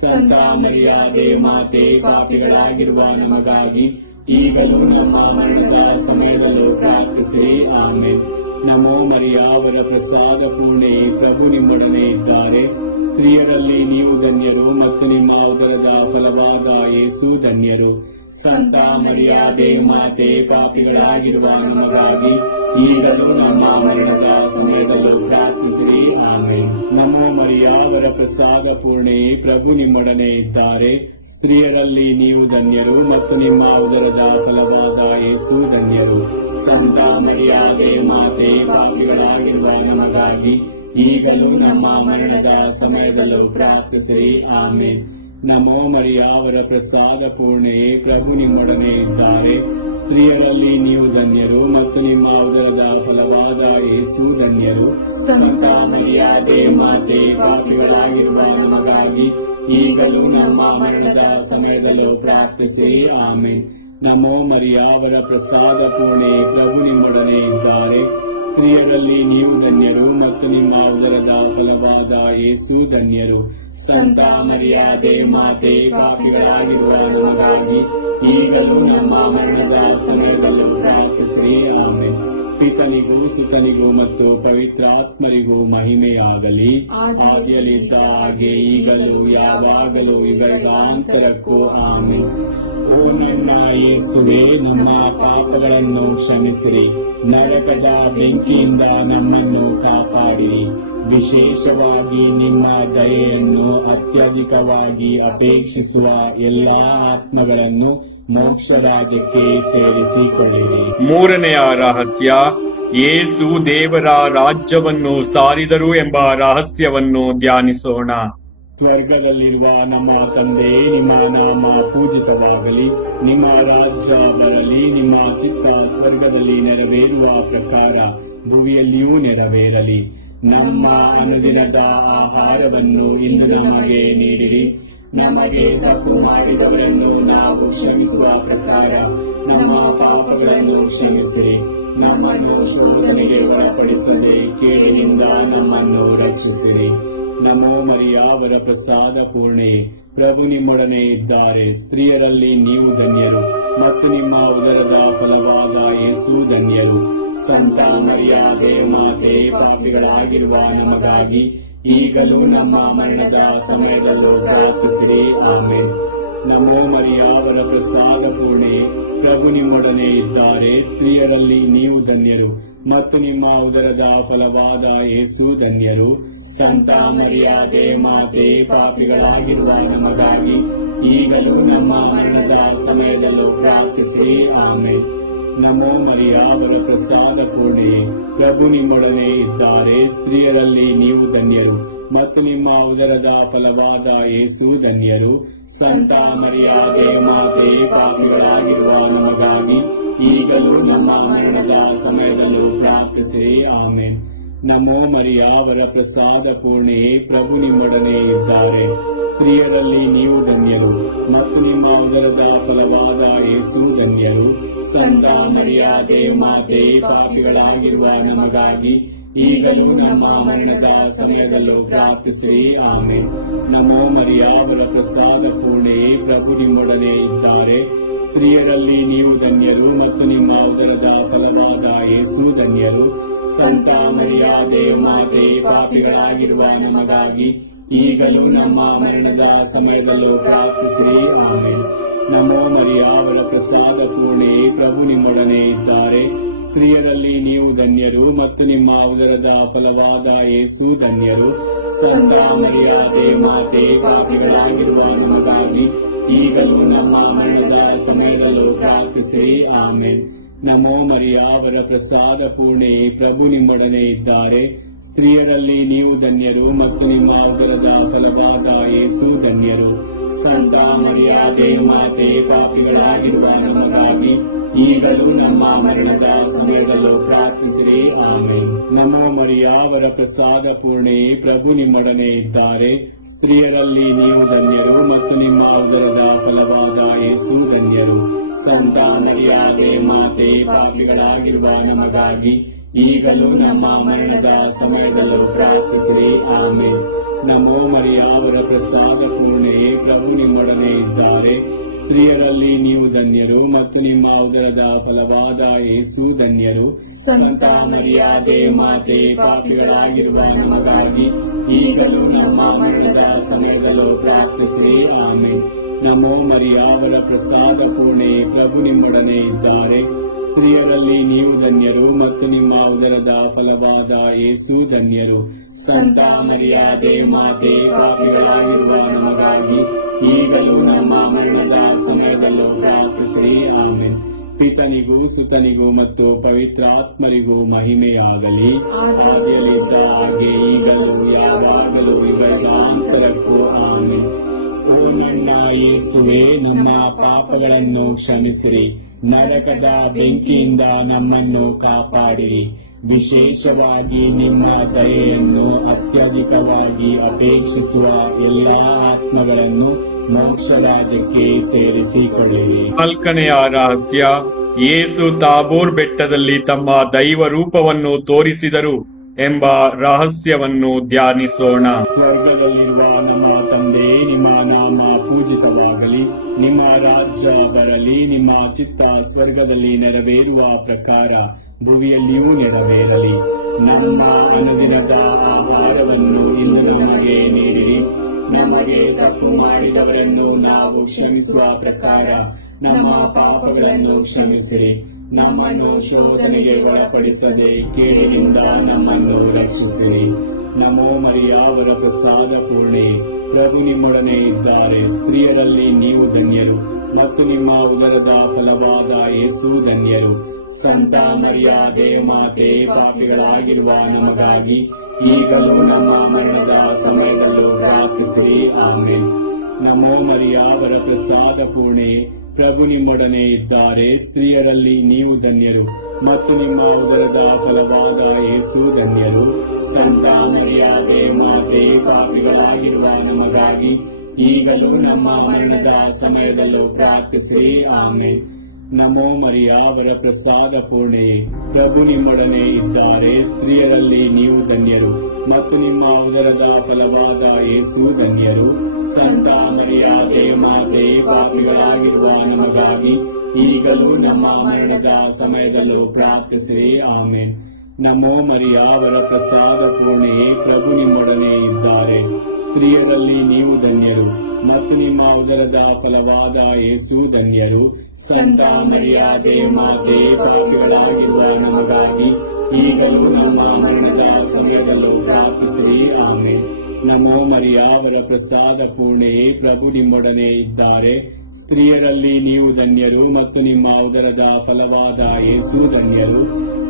ಸಂತ ಮರಿಯಾದೆ ಮಾತೆ, ಪಾಪಿಗಳಾಗಿರುವ ನಮಗಾಗಿ ಈಗಲೂ ನಮ್ಮ ಮರಣದ ಸಮಯದಲ್ಲೂ ಪ್ರಾರ್ಥಿಸಿರಿ. ಆಮೆನ್. ನಮೋ ಮರಿಯ, ವರ ಪ್ರಸಾದ ಪೂರ್ಣೆ, ಪ್ರಭು ನಿಮ್ಮೊಡನೆ ಇದ್ದಾರೆ. ಸ್ತ್ರೀಯರಲ್ಲಿ ನೀವು ಧನ್ಯರು, ಮತ್ತು ನಿಮ್ಮ ಉದರದ ಫಲವಾದ ಯೇಸು ಧನ್ಯರು. ಸಂತ ಮರಿಯಾದೆ ಮಾತೆ, ಪಾಪಿಗಳಾಗಿರುವ ನಮಗಾಗಿ ಈಗಲೂ ನಮ್ಮ ಮರಣದ ಸಮಯದಲ್ಲೂ ಪ್ರಾರ್ಥಿಸಿರಿ. ಆಮೆನ್. ನಮೋ ಮರಿಯ, ವರ ಪ್ರಸಾದ ಪೂರ್ಣೆ, ಪ್ರಭು ನಿಮ್ಮೊಡನೆ ಇದ್ದಾರೆ. ಸ್ತ್ರೀಯರಲ್ಲಿ ನೀವು ಧನ್ಯರು, ಮತ್ತು ನಿಮ್ಮ ಉದರದ ಫಲವಾದ ಯೇಸು ಧನ್ಯರು. ಸಂತ ಮರಿಯಾದೆ ಮಾತೆ, ಪಾಪಿಗಳಾಗಿರುವ ನಮಗಾಗಿ ಈಗಲೂ ನಮ್ಮ ಮರಣದ ಸಮಯದಲ್ಲೂ ಪ್ರಾರ್ಥಿಸಿರಿ. ಆಮೆನ್. ನಮೋ ಮರಿಯ, ವರ ಪ್ರಸಾದ ಪೂರ್ಣೆ, ಪ್ರಭು ನಿಮ್ಮೊಡನೆ ಇದ್ದಾರೆ. ಸ್ತ್ರೀಯರಲ್ಲಿ ನೀವು ಧನ್ಯರು, ಮತ್ತು ನಿಮ್ಮ ಉದರದ ಫಲವಾದ ಯೇಸು ಧನ್ಯರು. ಸಂತ ಮರಿಯಾದೆ ಮಾತೆ, ಪಾಪಿಗಳಾಗಿರುವ ನಮಗಾಗಿ ಈಗಲೂ ನಮ್ಮ ಮರಣದ ಸಮಯದಲ್ಲೂ ಪ್ರಾರ್ಥಿಸಿರಿ. ಆಮೆನ್. ನಮೋ ಮರಿಯ, ವರ ಪ್ರಸಾದ ಪೂರ್ಣೆ, ಪ್ರಭು ನಿಮ್ಮೊಡನೆ ಇದ್ದಾರೆ. ಸ್ತ್ರೀಯರಲ್ಲಿ ನೀವು ಧನ್ಯರು, ಮತ್ತು ನಿಮ್ಮ ಉದರದ ಫಲವಾದ ಯೇಸು ಧನ್ಯರು. ಸಂತ ಮರಿಯಾದೆ ಮಾತೆ, ಪಾಪಿಗಳಾಗಿರುವ ನಮಗಾಗಿ ಈಗಲೂ ನಮ್ಮ ಮರಣದ ಸಮಯದಲ್ಲೂ ಪ್ರಾರ್ಥಿಸಿರಿ. ಆಮೆನ್. ಪಿತನಿಗೂ ಸುತನಿಗೂ ಮತ್ತು ಪವಿತ್ರಾತ್ಮರಿಗೂ ಮಹಿಮೆಯಾಗಲಿ. ಆದಿಯಲ್ಲಿದ್ದ ಹಾಗೆ ಈಗಲೂ ಯಾವಾಗಲೂ ಯುಗಾಂತರಕ್ಕೂ. ಆಮೆನ್. ಓ ನನ್ನ ಯೇಸುವೆ, ನಮ್ಮ ಪಾಪಗಳನ್ನು ಕ್ಷಮಿಸಿರಿ, ನರಕದ ಬೆಂಕಿಯಿಂದ ನಮ್ಮನ್ನು ಕಾಪಾಡಿರಿ. ವಿಶೇಷವಾಗಿ ನಿಮ್ಮ ದಯೆಯನ್ನು ಅತ್ಯಧಿಕವಾಗಿ ಅಪೇಕ್ಷಿಸುವ ಎಲ್ಲಾ ಆತ್ಮಗಳನ್ನು ಮೋಕ್ಷ ರಾಜ್ಯಕ್ಕೆ ಸೇರಿಸಿಕೊಳ್ಳಿರಿ. ಮೂರನೆಯ ರಹಸ್ಯ, ಯೇಸು ದೇವರ ರಾಜ್ಯವನ್ನು ಸಾರಿದರು ಎಂಬ ರಹಸ್ಯವನ್ನು ಧ್ಯಾನಿಸೋಣ. ಸ್ವರ್ಗದಲ್ಲಿರುವ ನಮ್ಮ ತಂದೆ, ನಿಮ್ಮ ನಾಮ ಪೂಜಿತವಾಗಲಿ, ನಿಮ್ಮ ರಾಜ್ಯ ಬರಲಿ, ನಿಮ್ಮ ಚಿತ್ತ ಸ್ವರ್ಗದಲ್ಲಿ ನೆರವೇರುವ ಪ್ರಕಾರ ಭೂಮಿಯಲ್ಲಿಯೂ ನೆರವೇರಲಿ. ನಮ್ಮ ಅನುದಿನದ ಆಹಾರವನ್ನು ಇಂದು ನಮಗೆ ನೀಡಿರಿ. ನಮಗೆ ತಪ್ಪು ಮಾಡಿದವರನ್ನು ನಾವು ಕ್ಷಮಿಸುವ ಪ್ರಕಾರ ನಮ್ಮ ಪಾಪಗಳನ್ನು ಕ್ಷಮಿಸಿರಿ. ನಮ್ಮನ್ನು ಶೋಧನೆಗೆ ಒಳಪಡಿಸದೆ ಕೇಡಿನಿಂದ ನಮ್ಮನ್ನು ರಕ್ಷಿಸಿರಿ. ನಮೋ ಮರಿಯ, ವರ ಪ್ರಸಾದ ಪೂರ್ಣೆ, ಪ್ರಭು ನಿಮ್ಮೊಡನೆ ಇದ್ದಾರೆ. ಸ್ತ್ರೀಯರಲ್ಲಿ ನೀವು ಧನ್ಯರು, ಮತ್ತು ನಿಮ್ಮ ಉದರದ ಫಲವಾದ ಯೇಸು ಧನ್ಯರು. ಸಂತ ಮರಿಯಾದೆ ಮಾತೆ, ಪಾಪಿಗಳಾಗಿರುವ ನಮಗಾಗಿ ಈಗಲೂ ನಮ್ಮ ಮರಣದ ಸಮಯದಲ್ಲೂ ಪ್ರಾರ್ಥಿಸಿರಿ. ಆಮೆನ್. ನಮೋ ಮರಿಯ, ವರ ಪ್ರಸಾದ ಪೂರ್ಣೆ, ಪ್ರಭು ನಿಮ್ಮೊಡನೆ ಇದ್ದಾರೆ. ಸ್ತ್ರೀಯರಲ್ಲಿ ನೀವು ಧನ್ಯರು, ಮತ್ತು ನಿಮ್ಮ ಉದರದ ಫಲವಾದ ಯೇಸು ಧನ್ಯರು. ಸಂತ ಮರಿಯಾದೆ ಮಾತೆ, ಪಾಪಿಗಳಾಗಿರುವ ನಮಗಾಗಿ ಈಗಲೂ ನಮ್ಮ ಮರಣದ ಸಮಯದಲ್ಲೂ ಪ್ರಾರ್ಥಿಸಿರಿ. ಆಮೆನ್. ನಮೋ ಮರಿಯ, ವರ ಪ್ರಸಾದ ಪೂರ್ಣೆ, ಪ್ರಭು ನಿಮ್ಮೊಡನೆ ಇದ್ದಾರೆ. ಸ್ತ್ರೀಯರಲ್ಲಿ ನೀವು ಧನ್ಯರು, ಮತ್ತು ನಿಮ್ಮ ಉದರದ ಫಲವಾದ ಯೇಸು ಧನ್ಯರು. ಸಂತ ಮರಿಯಾದೆ ಮಾತೆ, ಪಾಪಿಗಳಾಗಿರುವ ನಮಗಾಗಿ ಈಗಲೂ ನಮ್ಮ ಮರಣದ ಸಮಯದಲ್ಲೂ ಪ್ರಾರ್ಥಿಸಿರಿ. ಆಮೆನ್. ನಮೋ ಮರಿಯ ವರ ಪ್ರಸಾದ ಪೂರ್ಣೆಯೇ, ಪ್ರಭು ನಿಮ್ಮೊಡನೆ ಇದ್ದಾರೆ. ಸ್ತ್ರೀಯರಲ್ಲಿ ನೀವು ಧನ್ಯರು ಮತ್ತು ನಿಮ್ಮ ಉದರದ ಫಲವಾದ ಯೇಸು ಧನ್ಯರು. ಸಂತ ಮರಿಯ ದೇವಮಾತೆ, ಪಾಪಿಗಳಾಗಿರುವ ನಮಗಾಗಿ ಈಗಲೂ ನಮ್ಮ ಮರಣದ ಸಮಯದಲ್ಲೂ ಪ್ರಾರ್ಥಿಸಿರಿ. ಆಮೆನ್. ನಮೋ ಮರಿಯ ವರ ಪ್ರಸಾದ ಪೂರ್ಣೆಯೇ, ಪ್ರಭು ನಿಮ್ಮೊಡನೆ ಇದ್ದಾರೆ. ಸ್ತ್ರೀಯರಲ್ಲಿ ನೀವು ಧನ್ಯರು ಮತ್ತು ನಿಮ್ಮ ಉದರದ ಫಲವಾದ ಯೇಸು ಧನ್ಯರು. ಸಂತ ಮರಿಯ ದೇವಮಾತೆ, ಪಾಪಿಗಳಾಗಿರುವ ನಮಗಾಗಿ ಈಗಲೂ ನಮ್ಮ ಮರಣದ ಸಮಯದಲ್ಲೂ ಪ್ರಾರ್ಥಿಸಿರಿ. ಆಮೆನ್. ನಮೋ ಮರಿಯ ವರ ಪ್ರಸಾದ ಪೂರ್ಣೆಯೇ, ಪ್ರಭು ನಿಮ್ಮೊಡನೆ ಇದ್ದಾರೆ. ಸ್ತ್ರೀಯರಲ್ಲಿ ನೀವು ಧನ್ಯರು ಮತ್ತು ನಿಮ್ಮ ಉದರದ ಫಲವಾದ ಯೇಸು ಧನ್ಯರು. ಸಂತ ಮರಿಯ ದೇವಮಾತೆ, ಪಾಪಿಗಳಾಗಿರುವ ನಮಗಾಗಿ ಈಗಲೂ ನಮ್ಮ ಮರಣದ ಸಮಯದಲ್ಲೂ ಪ್ರಾರ್ಥಿಸಿರಿ. ಆಮೆನ್. ನಮೋ ಮರಿಯ ವರ ಪ್ರಸಾದ ಪೂರ್ಣೆಯೇ, ಪ್ರಭು ನಿಮ್ಮೊಡನೆ ಇದ್ದಾರೆ. ಸ್ತ್ರೀಯರಲ್ಲಿ ನೀವು ಧನ್ಯರು ಮತ್ತು ನಿಮ್ಮ ಉದರದ ಫಲವಾದ ಯೇಸು ಧನ್ಯರು. ಸಂತ ಮರಿಯ ದೇವಮಾತೆ, ಪಾಪಿಗಳಾಗಿರುವ ನಮಗಾಗಿ ಈಗಲೂ ನಮ್ಮ ಮರಣದ ಸಮಯದಲ್ಲೂ ಪ್ರಾರ್ಥಿಸಿರಿ. ಆಮೆನ್. ನಮೋ ಮರಿಯ ವರ ಪ್ರಸಾದ ಪೂರ್ಣೆಯೇ, ಪ್ರಭು ನಿಮ್ಮೊಡನೆ ಇದ್ದಾರೆ. ಸ್ತ್ರೀಯರಲ್ಲಿ ನೀವು ಧನ್ಯರು ಮತ್ತು ನಿಮ್ಮ ಉದರದ ಫಲವಾದ ಯೇಸು ಧನ್ಯರು. ಸಂತ ಮರಿಯ ದೇವಮಾತೆ, ಪಾಪಿಗಳಾಗಿರುವ ನಮಗಾಗಿ ಈಗಲೂ ನಮ್ಮ ಮರಣದ ಸಮಯದಲ್ಲೂ ಪ್ರಾರ್ಥಿಸಿರಿ. ಆಮೆನ್. ನಮೋ ಮರಿಯ ವರ ಪ್ರಸಾದ ಪೂರ್ಣೆಯೇ, ಪ್ರಭು ನಿಮ್ಮೊಡನೆ ಇದ್ದಾರೆ. ಸ್ತ್ರೀಯರಲ್ಲಿ ನೀವು ಧನ್ಯರು ಮತ್ತು ನಿಮ್ಮ ಉದರದ ಫಲವಾದ ಯೇಸು ಧನ್ಯರು. ಸಂತ ಮರಿಯ ದೇವಮಾತೆ, ಪಾಪಿಗಳಾಗಿರುವ ನಮಗಾಗಿ ಈಗಲೂ ನಮ್ಮ ಮರಣದ ಸಮಯದಲ್ಲೂ ಪ್ರಾರ್ಥಿಸಿರಿ. ಆಮೆನ್. ನಮೋ ಮರಿಯ ವರ ಪ್ರಸಾದ ಪೂರ್ಣೆಯೇ, ಪ್ರಭು ನಿಮ್ಮೊಡನೆ ಇದ್ದಾರೆ. ಸ್ತ್ರೀಯರಲ್ಲಿ ನೀವು ಧನ್ಯರು ಮತ್ತು ನಿಮ್ಮ ಉದರದ ಫಲವಾದ ಯೇಸು ಧನ್ಯರು. ಸಂತ ಮರಿಯ ದೇವಮಾತೆ, ಪಾಪಿಗಳಾಗಿರುವ ನಮಗಾಗಿ ಈಗಲೂ ನಮ್ಮ ಮರಣದ ಸಮಯದಲ್ಲೂ ಪ್ರಾರ್ಥಿಸಿರಿ. ಆಮೆನ್. ಪಿತನಿಗೂ ಸುತನಿಗೂ ಮತ್ತು ಪವಿತ್ರಾತ್ಮರಿಗೂ ಮಹಿಮೆಯಾಗಲಿ. ಆದಿಯಲ್ಲಿದ್ದ ಹಾಗೆ ಈಗಲೂ ಯಾವಾಗಲೂ ಯುಗಾಂತರಕ್ಕೂ. ಆಮೆನ್. ಓ ನನ್ನ ಯೇಸುವೇ, ನಮ್ಮ ಪಾಪಗಳನ್ನು ಕ್ಷಮಿಸಿರಿ, ನರಕದ ಬೆಂಕಿಯಿಂದ ನಮ್ಮನ್ನು ಕಾಪಾಡಿರಿ. ವಿಶೇಷವಾಗಿ ನಿಮ್ಮ ದಯೆಯನ್ನು ಅತ್ಯಧಿಕವಾಗಿ ಅಪೇಕ್ಷಿಸುವ ಎಲ್ಲಾ ಆತ್ಮಗಳನ್ನು ಮೋಕ್ಷ ರಾಜ್ಯಕ್ಕೆ ಸೇರಿಸಿಕೊಳ್ಳಿರಿ. 4ನೆಯ ರಹಸ್ಯ, ಯೇಸು ತಾಬೋರ್ ಬೆಟ್ಟದಲ್ಲಿ ತಮ್ಮ ದೈವ ರೂಪವನ್ನು ತೋರಿಸಿದರು ಎಂಬ ರಹಸ್ಯವನ್ನು ಧ್ಯಾನಿಸೋಣ. ಸ್ವರ್ಗದಲ್ಲಿರುವ ನಮ್ಮ ತಂದೆ, ನಿಮ್ಮ ನಾಮ ಪೂಜಿತವಾಗಲಿ, ನಿಮ್ಮ ರಾಜ್ಯ ಬರಲಿ, ನಿಮ್ಮ ಚಿತ್ತ ಸ್ವರ್ಗದಲ್ಲಿ ನೆರವೇರುವ ಪ್ರಕಾರ ಭುವಿಯಲ್ಲಿಯೂ ನೆರವೇರಲಿ. ನಮ್ಮ ಅನುದಿನದ ಆಹಾರವನ್ನು ಇಂದು ನಮಗೆ ನೀಡಿರಿ. ನಮಗೆ ತಪ್ಪು ಮಾಡಿದವರನ್ನು ನಾವು ಕ್ಷಮಿಸುವ ಪ್ರಕಾರ ನಮ್ಮ ಪಾಪಗಳನ್ನು ಕ್ಷಮಿಸಿರಿ. ನಮ್ಮನ್ನು ಶೋಧನೆಗೆ ಒಳಪಡಿಸದೆ ಕೇಡಿನಿಂದ ನಮ್ಮನ್ನು ರಕ್ಷಿಸಿರಿ. ನಮೋ ಮರಿಯ ವರ ಪ್ರಸಾದ ಪೂರ್ಣೆ, ಪ್ರಭು ನಿಮ್ಮೊಡನೆ ಇದ್ದಾರೆ. ಸ್ತ್ರೀಯರಲ್ಲಿ ನೀವು ಧನ್ಯರು ಮತ್ತು ನಿಮ್ಮ ಉದರದ ಫಲವಾದ ಯೇಸು ಧನ್ಯರು. ಸಂತ ಮರಿಯ ದೇವಮಾತೆ, ಪಾಪಿಗಳಾಗಿರುವ ನಮಗಾಗಿ ಈಗಲೂ ನಮ್ಮ ಮರಣದ ಸಮಯದಲ್ಲೂ ಪ್ರಾರ್ಥಿಸಿರಿ. ಆಮೆನ್. ನಮೋ ಮರಿಯ ವರ ಪ್ರಸಾದ ಪೂರ್ಣೆ, ಪ್ರಭು ನಿಮ್ಮೊಡನೆ ಇದ್ದಾರೆ. ಸ್ತ್ರೀಯರಲ್ಲಿ ನೀವು ಧನ್ಯರು ಮತ್ತು ನಿಮ್ಮ ಉದರದ ಫಲವಾದ ಯೇಸು ಧನ್ಯರು. ಸಂತ ಮರಿಯ ದೇವಮಾತೆ, ಪಾಪಿಗಳಾಗಿರುವ ನಮಗಾಗಿ ಈಗಲೂ ನಮ್ಮ ಮರಣದ ಸಮಯದಲ್ಲೂ ಪ್ರಾರ್ಥಿಸಿರಿ. ಆಮೆನ್. ನಮೋ ಮರಿಯ ವರ ಪ್ರಸಾದ ಪೂರ್ಣೆ, ಪ್ರಭು ನಿಮ್ಮೊಡನೆ ಇದ್ದಾರೆ. ಸ್ತ್ರೀಯರಲ್ಲಿ ನೀವು ಧನ್ಯರು ಮತ್ತು ನಿಮ್ಮ ಉದರದ ಫಲವಾದ ಯೇಸು ಧನ್ಯರು. ಸಂತ ಮರಿಯ ದೇವಮಾತೆ, ಪಾಪಿಗಳಾಗಿರುವ ನಮಗಾಗಿ ಈಗಲೂ ನಮ್ಮ ಮರಣದ ಸಮಯದಲ್ಲೂ ಪ್ರಾರ್ಥಿಸಿರಿ. ಆಮೆನ್. ನಮೋ ಮರಿಯ ವರ ಪ್ರಸಾದ ಪೂರ್ಣೆ, ಪ್ರಭು ನಿಮ್ಮೊಡನೆ ಇದ್ದಾರೆ. ಸ್ತ್ರೀಯರಲ್ಲಿ ನೀವು ಧನ್ಯರು ಮತ್ತು ನಿಮ್ಮ ಉದರದ ಫಲವಾದ ಯೇಸು ಧನ್ಯರು. ಸಂತ ಮರಿಯ ದೇವಮಾತೆ, ಪಾಪಿಗಳಾಗಿರುವ ನಮಗಾಗಿ ಈಗಲೂ ನಮ್ಮ ಮರಣದ ಸಮಯದಲ್ಲೂ ಪ್ರಾರ್ಥಿಸಿರಿ. ಆಮೆನ್. ನಮೋ ಮರಿಯ ವರ ಪ್ರಸಾದ ಪೂರ್ಣೆ, ಪ್ರಭು ನಿಮ್ಮೊಡನೆ ಇದ್ದಾರೆ. ಸ್ತ್ರೀಯರಲ್ಲಿ ನೀವು ಧನ್ಯರು ಮತ್ತು ನಿಮ್ಮ ಉದರದ ಫಲವಾದ ಯೇಸು ಧನ್ಯರು.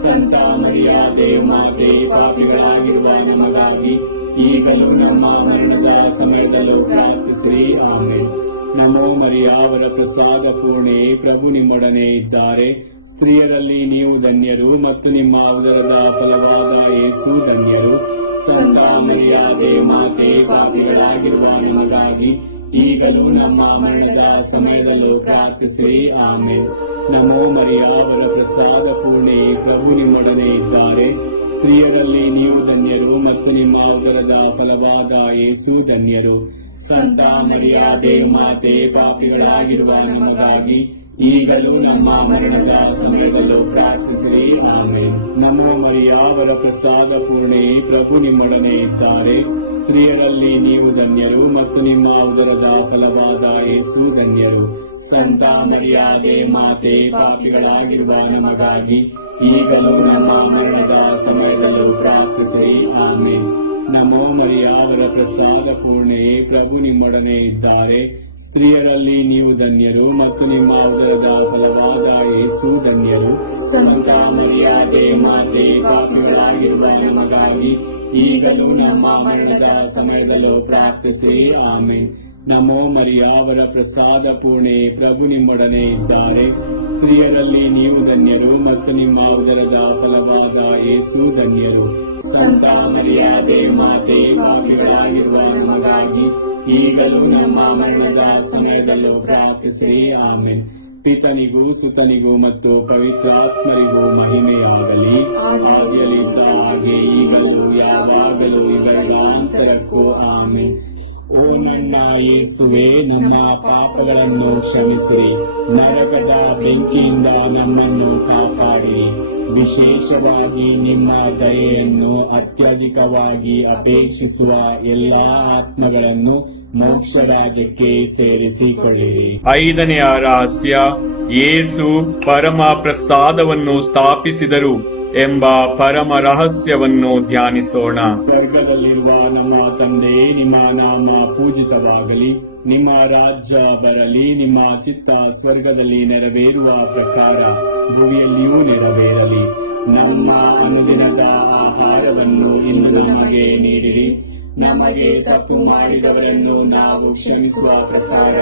ಸಂತ ಮರಿಯ ದೇವಮಾತೆ, ಪಾಪಿಗಳಾಗಿರುವ ನಮಗಾಗಿ ಈಗಲೂ ನಮ್ಮ ಮರಣದ ಸಮಯದಲ್ಲೂ ಪ್ರಾರ್ಥಿಸಿರಿ. ಆಮೆನ್. ನಮೋ ಮರಿಯಾವರ ಪ್ರಸಾದ ಪೂರ್ಣೆ, ಪ್ರಭು ನಿಮ್ಮೊಡನೆ ಇದ್ದಾರೆ. ಸ್ತ್ರೀಯರಲ್ಲಿ ನೀವು ಧನ್ಯರು ಮತ್ತು ನಿಮ್ಮ ಉದರದ ಫಲವಾದ ಯೇಸು ಧನ್ಯರು. ಸಂತ ಮರಿಯಾದೆ ಮಾತೆ, ಪಾಪಿಗಳಾಗಿರುವ ನಮಗಾಗಿ ಈಗಲೂ ನಮ್ಮ ಮರಣದ ಸಮಯದಲ್ಲೂ ಪ್ರಾರ್ಥಿಸಿರಿ. ಆಮೇಲೆ. ನಮೋ ಮರಿಯಾವರ ಪ್ರಸಾದ ಪೂರ್ಣೆ, ಪ್ರಭು ನಿಮ್ಮೊಡನೆ ಇದ್ದಾರೆ. ಸ್ತ್ರೀಯರಲ್ಲಿ ನೀವು ಧನ್ಯರು ಮತ್ತು ನಿಮ್ಮ ಉದರದ ಫಲವಾದ ಯೇಸು ಧನ್ಯರು. ಸಂತ ಮರಿಯಾದೆ ಮಾತೆ, ಪಾಪಿಗಳಾಗಿರುವ ನಮಗಾಗಿ ಈಗಲೂ ನಮ್ಮ ಮರಣದ ಸಮಯದಲ್ಲೂ ಪ್ರಾರ್ಥಿಸಿರಿ. ಆಮೇಲೆ. ನಮೋ ಮರಿಯಾವರ ಪ್ರಸಾದ ಪೂರ್ಣೆ, ಪ್ರಭು ನಿಮ್ಮೊಡನೆ ಇದ್ದಾರೆ. ಸ್ತ್ರೀಯರಲ್ಲಿ ನೀವು ಧನ್ಯರು ಮತ್ತು ನಿಮ್ಮ ಉದರದ ಫಲವಾದ ಯೇಸು ಧನ್ಯರು. ಸಂತ ಮರಿಯಾದೆ ಮಾತೆ, ಪಾಪಿಗಳಾಗಿರುವ ನಮಗಾಗಿ ಈಗಲೂ ನಮ್ಮ ಮರಣದ ಸಮಯದಲ್ಲೂ ಪ್ರಾರ್ಥಿಸಿರಿ. ಆಮೇಲೆ. ನಮೋ ಮರಿಯಾವರ ಪ್ರಸಾದ ಪೂರ್ಣೆ, ಪ್ರಭು ನಿಮ್ಮೊಡನೆ ಇದ್ದಾರೆ. ಸ್ತ್ರೀಯರಲ್ಲಿ ನೀವು ಧನ್ಯರು ಮತ್ತು ನಿಮ್ಮ ಉದರದ ಫಲವಾದ ಯೇಸು ಧನ್ಯರು. ಸಂತ ಮರಿಯಾದೆ ಮಾತೆ, ಪಾಪಿಗಳಾಗಿರುವ ನಮಗಾಗಿ ಈಗಲೂ ನಮ್ಮ ಮರಣದ ಸಮಯದಲ್ಲೂ ಪ್ರಾರ್ಥಿಸಿರಿ. ಆಮೇಲೆ. ನಮೋ ಮರಿಯಾವರ ಪ್ರಸಾದ ಪೂರ್ಣೆ, ಪ್ರಭು ನಿಮ್ಮೊಡನೆ ಇದ್ದಾರೆ. ಸ್ತ್ರೀಯರಲ್ಲಿ ನೀವು ಧನ್ಯರು ಮತ್ತು ನಿಮ್ಮ ಉದರದ ಫಲವಾದ ಯೇಸು ಧನ್ಯರು. ಸಂತ ಮರಿಯಾದೆ ಮಾತೆ, ಪಾಪಿಗಳಾಗಿರುವ ನಮಗಾಗಿ ಈಗಲೂ ನಮ್ಮ ಮರಣದ ಸಮಯದಲ್ಲೂ ಪ್ರಾರ್ಥಿಸಿರಿ. ಆಮೇಲೆ. ಪಿತನಿಗೂ ಸುತನಿಗೂ ಮತ್ತು ಪವಿತ್ರಾತ್ಮರಿಗೂ ಮಹಿಮೆಯಾಗಲಿ, ಆದಿಯಲ್ಲಿದ್ದ ಹಾಗೆ ಈಗಲೂ ಯಾವಾಗಲೂ ಯುಗಾಂತರಕ್ಕೂ. ಆಮೇಲೆ. ಓ ನನ್ನ ಯೇಸುವೆ, ನಮ್ಮ ಪಾಪಗಳನ್ನು ಕ್ಷಮಿಸಿರಿ, ನರಕದ ಬೆಂಕಿಯಿಂದ ನಮ್ಮನ್ನು ಕಾಪಾಡಿರಿ. ವಿಶೇಷವಾಗಿ ನಿಮ್ಮ ದಯೆಯನ್ನು ಅತ್ಯಧಿಕವಾಗಿ ಅಪೇಕ್ಷಿಸುವ ಎಲ್ಲಾ ಆತ್ಮಗಳನ್ನು ಮೋಕ್ಷ ರಾಜ್ಯಕ್ಕೆ ಸೇರಿಸಿಕೊಳ್ಳಿರಿ. 5ನೆಯ ರಹಸ್ಯ, ಯೇಸು ಪರಮ ಪ್ರಸಾದವನ್ನು ಸ್ಥಾಪಿಸಿದರು ಎಂಬ ಪರಮ ರಹಸ್ಯವನ್ನು ಧ್ಯಾನಿಸೋಣ. ಸ್ವರ್ಗದಲ್ಲಿರುವ ನಮ್ಮ ತಂದೆ, ನಿಮ್ಮ ನಾಮ ಪೂಜಿತವಾಗಲಿ, ನಿಮ್ಮ ರಾಜ್ಯ ಬರಲಿ, ನಿಮ್ಮ ಚಿತ್ತ ಸ್ವರ್ಗದಲ್ಲಿ ನೆರವೇರುವ ಪ್ರಕಾರ ಭೂಮಿಯಲ್ಲಿಯೂ ನೆರವೇರಲಿ. ನಮ್ಮ ಅನುದಿನದ ಆಹಾರವನ್ನು ಇಂದು ನಮಗೆ ನೀಡಿರಿ. ನಮಗೆ ತಪ್ಪು ಮಾಡಿದವರನ್ನು ನಾವು ಕ್ಷಮಿಸುವ ಪ್ರಕಾರ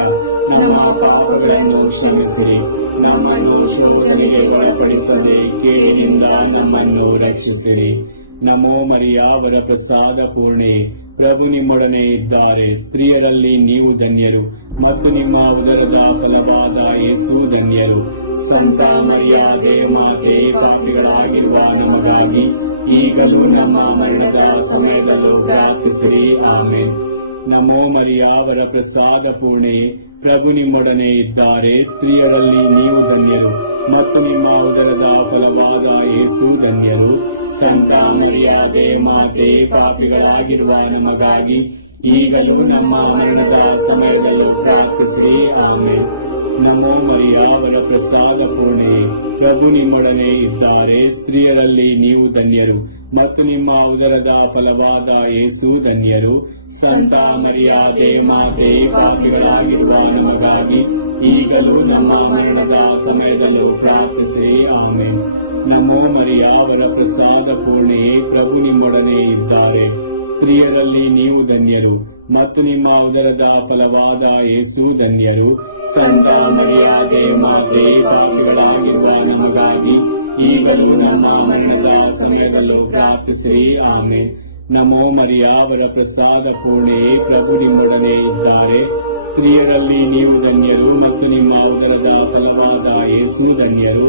ನಮ್ಮ ಪಾಪಗಳನ್ನು ಕ್ಷಮಿಸಿರಿ. ನಮ್ಮನ್ನು ಶೋಧನೆಗೆ ಒಳಪಡಿಸದೆ ಕೇಡಿನಿಂದ ನಮ್ಮನ್ನು ರಕ್ಷಿಸಿರಿ. ನಮೋ ಮರಿಯಾವರ ಪ್ರಸಾದ ಪೂರ್ಣೆ, ಪ್ರಭು ನಿಮ್ಮೊಡನೆ ಇದ್ದಾರೆ. ಸ್ತ್ರೀಯರಲ್ಲಿ ನೀವು ಧನ್ಯರು ಮತ್ತು ನಿಮ್ಮ ಉದರದ ಫಲವಾದ ಯೇಸು ಧನ್ಯರು. ಸಂತ ಮರಿಯಾದೆ ಮಾತೆ, ಪಾಪಿಗಳಾಗಿರುವ ನಮಗಾಗಿ ಈಗಲೂ ನಮ್ಮ ಮರಣದ ಸಮಯದಲ್ಲೂ ಪ್ರಾರ್ಥಿಸಿರಿ. ಆಮೇಲೆ. ನಮೋ ಮರಿಯಾವರ ಪ್ರಸಾದ ಪೂರ್ಣೆ, ಪ್ರಭು ನಿಮ್ಮೊಡನೆ ಇದ್ದಾರೆ. ಸ್ತ್ರೀಯರಲ್ಲಿ ನೀವು ಧನ್ಯರು ಮತ್ತು ನಿಮ್ಮ ಉದರದ ಫಲವಾದ ಯೇಸು ಧನ್ಯರು. ಸಂತ ಮರಿಯಾದೆ ಮಾತೆ, ಪಾಪಿಗಳಾಗಿರುವ ನಮಗಾಗಿ ಈಗಲೂ ನಮ್ಮ ಮರಣದ ಸಮಯದಲ್ಲೂ ಪ್ರಾರ್ಥಿಸಿರಿ. ಆಮೇಲೆ. ನಮೋ ಮರಿಯಾವರ ಪ್ರಸಾದ ಪೂರ್ಣೆ, ಪ್ರಭು ನಿಮ್ಮೊಡನೆ ಇದ್ದಾರೆ. ಸ್ತ್ರೀಯರಲ್ಲಿ ನೀವು ಧನ್ಯರು ಮತ್ತು ನಿಮ್ಮ ಉದರದ ಫಲವಾದ ಯೇಸು ಧನ್ಯರು. ಸಂತ ಮರಿಯಾದೆ ಮಾತೆ, ಪಾಪಿಗಳಾಗಿರುವ ನಮಗಾಗಿ ಈಗಲೂ ನಮ್ಮ ಮರಣದ ಸಮಯದಲ್ಲೂ ಪ್ರಾರ್ಥಿಸಿರಿ. ಆಮೇಲೆ. ನಮೋ ಮರಿಯಾವರ ಪ್ರಸಾದ ಪೂರ್ಣೆ, ಪ್ರಭು ನಿಮ್ಮೊಡನೆ ಇದ್ದಾರೆ. ಸ್ತ್ರೀಯರಲ್ಲಿ ನೀವು ಧನ್ಯರು ಮತ್ತು ನಿಮ್ಮ ಉದರದ ಫಲವಾದ ಯೇಸು ಧನ್ಯರು. ಸಂತ ಮರಿಯಾದೆ ಮಾತೆ, ಪಾಪಿಗಳಾಗಿರುವ ನಮಗಾಗಿ ಈಗಲೂ ನಮ್ಮ ಮರಣದ ಸಮಯದಲ್ಲೂ ಪ್ರಾರ್ಥಿಸಿರಿ. ಆಮೇಲೆ. ನಮೋ ಮರಿಯಾವರ ಪ್ರಸಾದ ಪೂರ್ಣೆ, ಪ್ರಭು ನಿಮ್ಮೊಡನೆ ಇದ್ದಾರೆ. ಸ್ತ್ರೀಯರಲ್ಲಿ ನೀವು ಧನ್ಯರು ಮತ್ತು ನಿಮ್ಮ ಉದರದ ಫಲವಾದ ಯೇಸು ಧನ್ಯರು.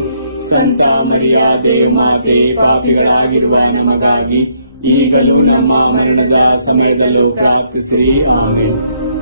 ಸಂತ ಮರಿಯಾದೆ ಮಾತೆ, ಪಾಪಿಗಳಾಗಿರುವ ನಮಗಾಗಿ ಈಗಲೂ ನಮ್ಮ ಮರಣದ ಸಮಯದಲ್ಲೂ ಪ್ರಾರ್ಥಿಸಿರಿ. ಆಮೇಲೆ.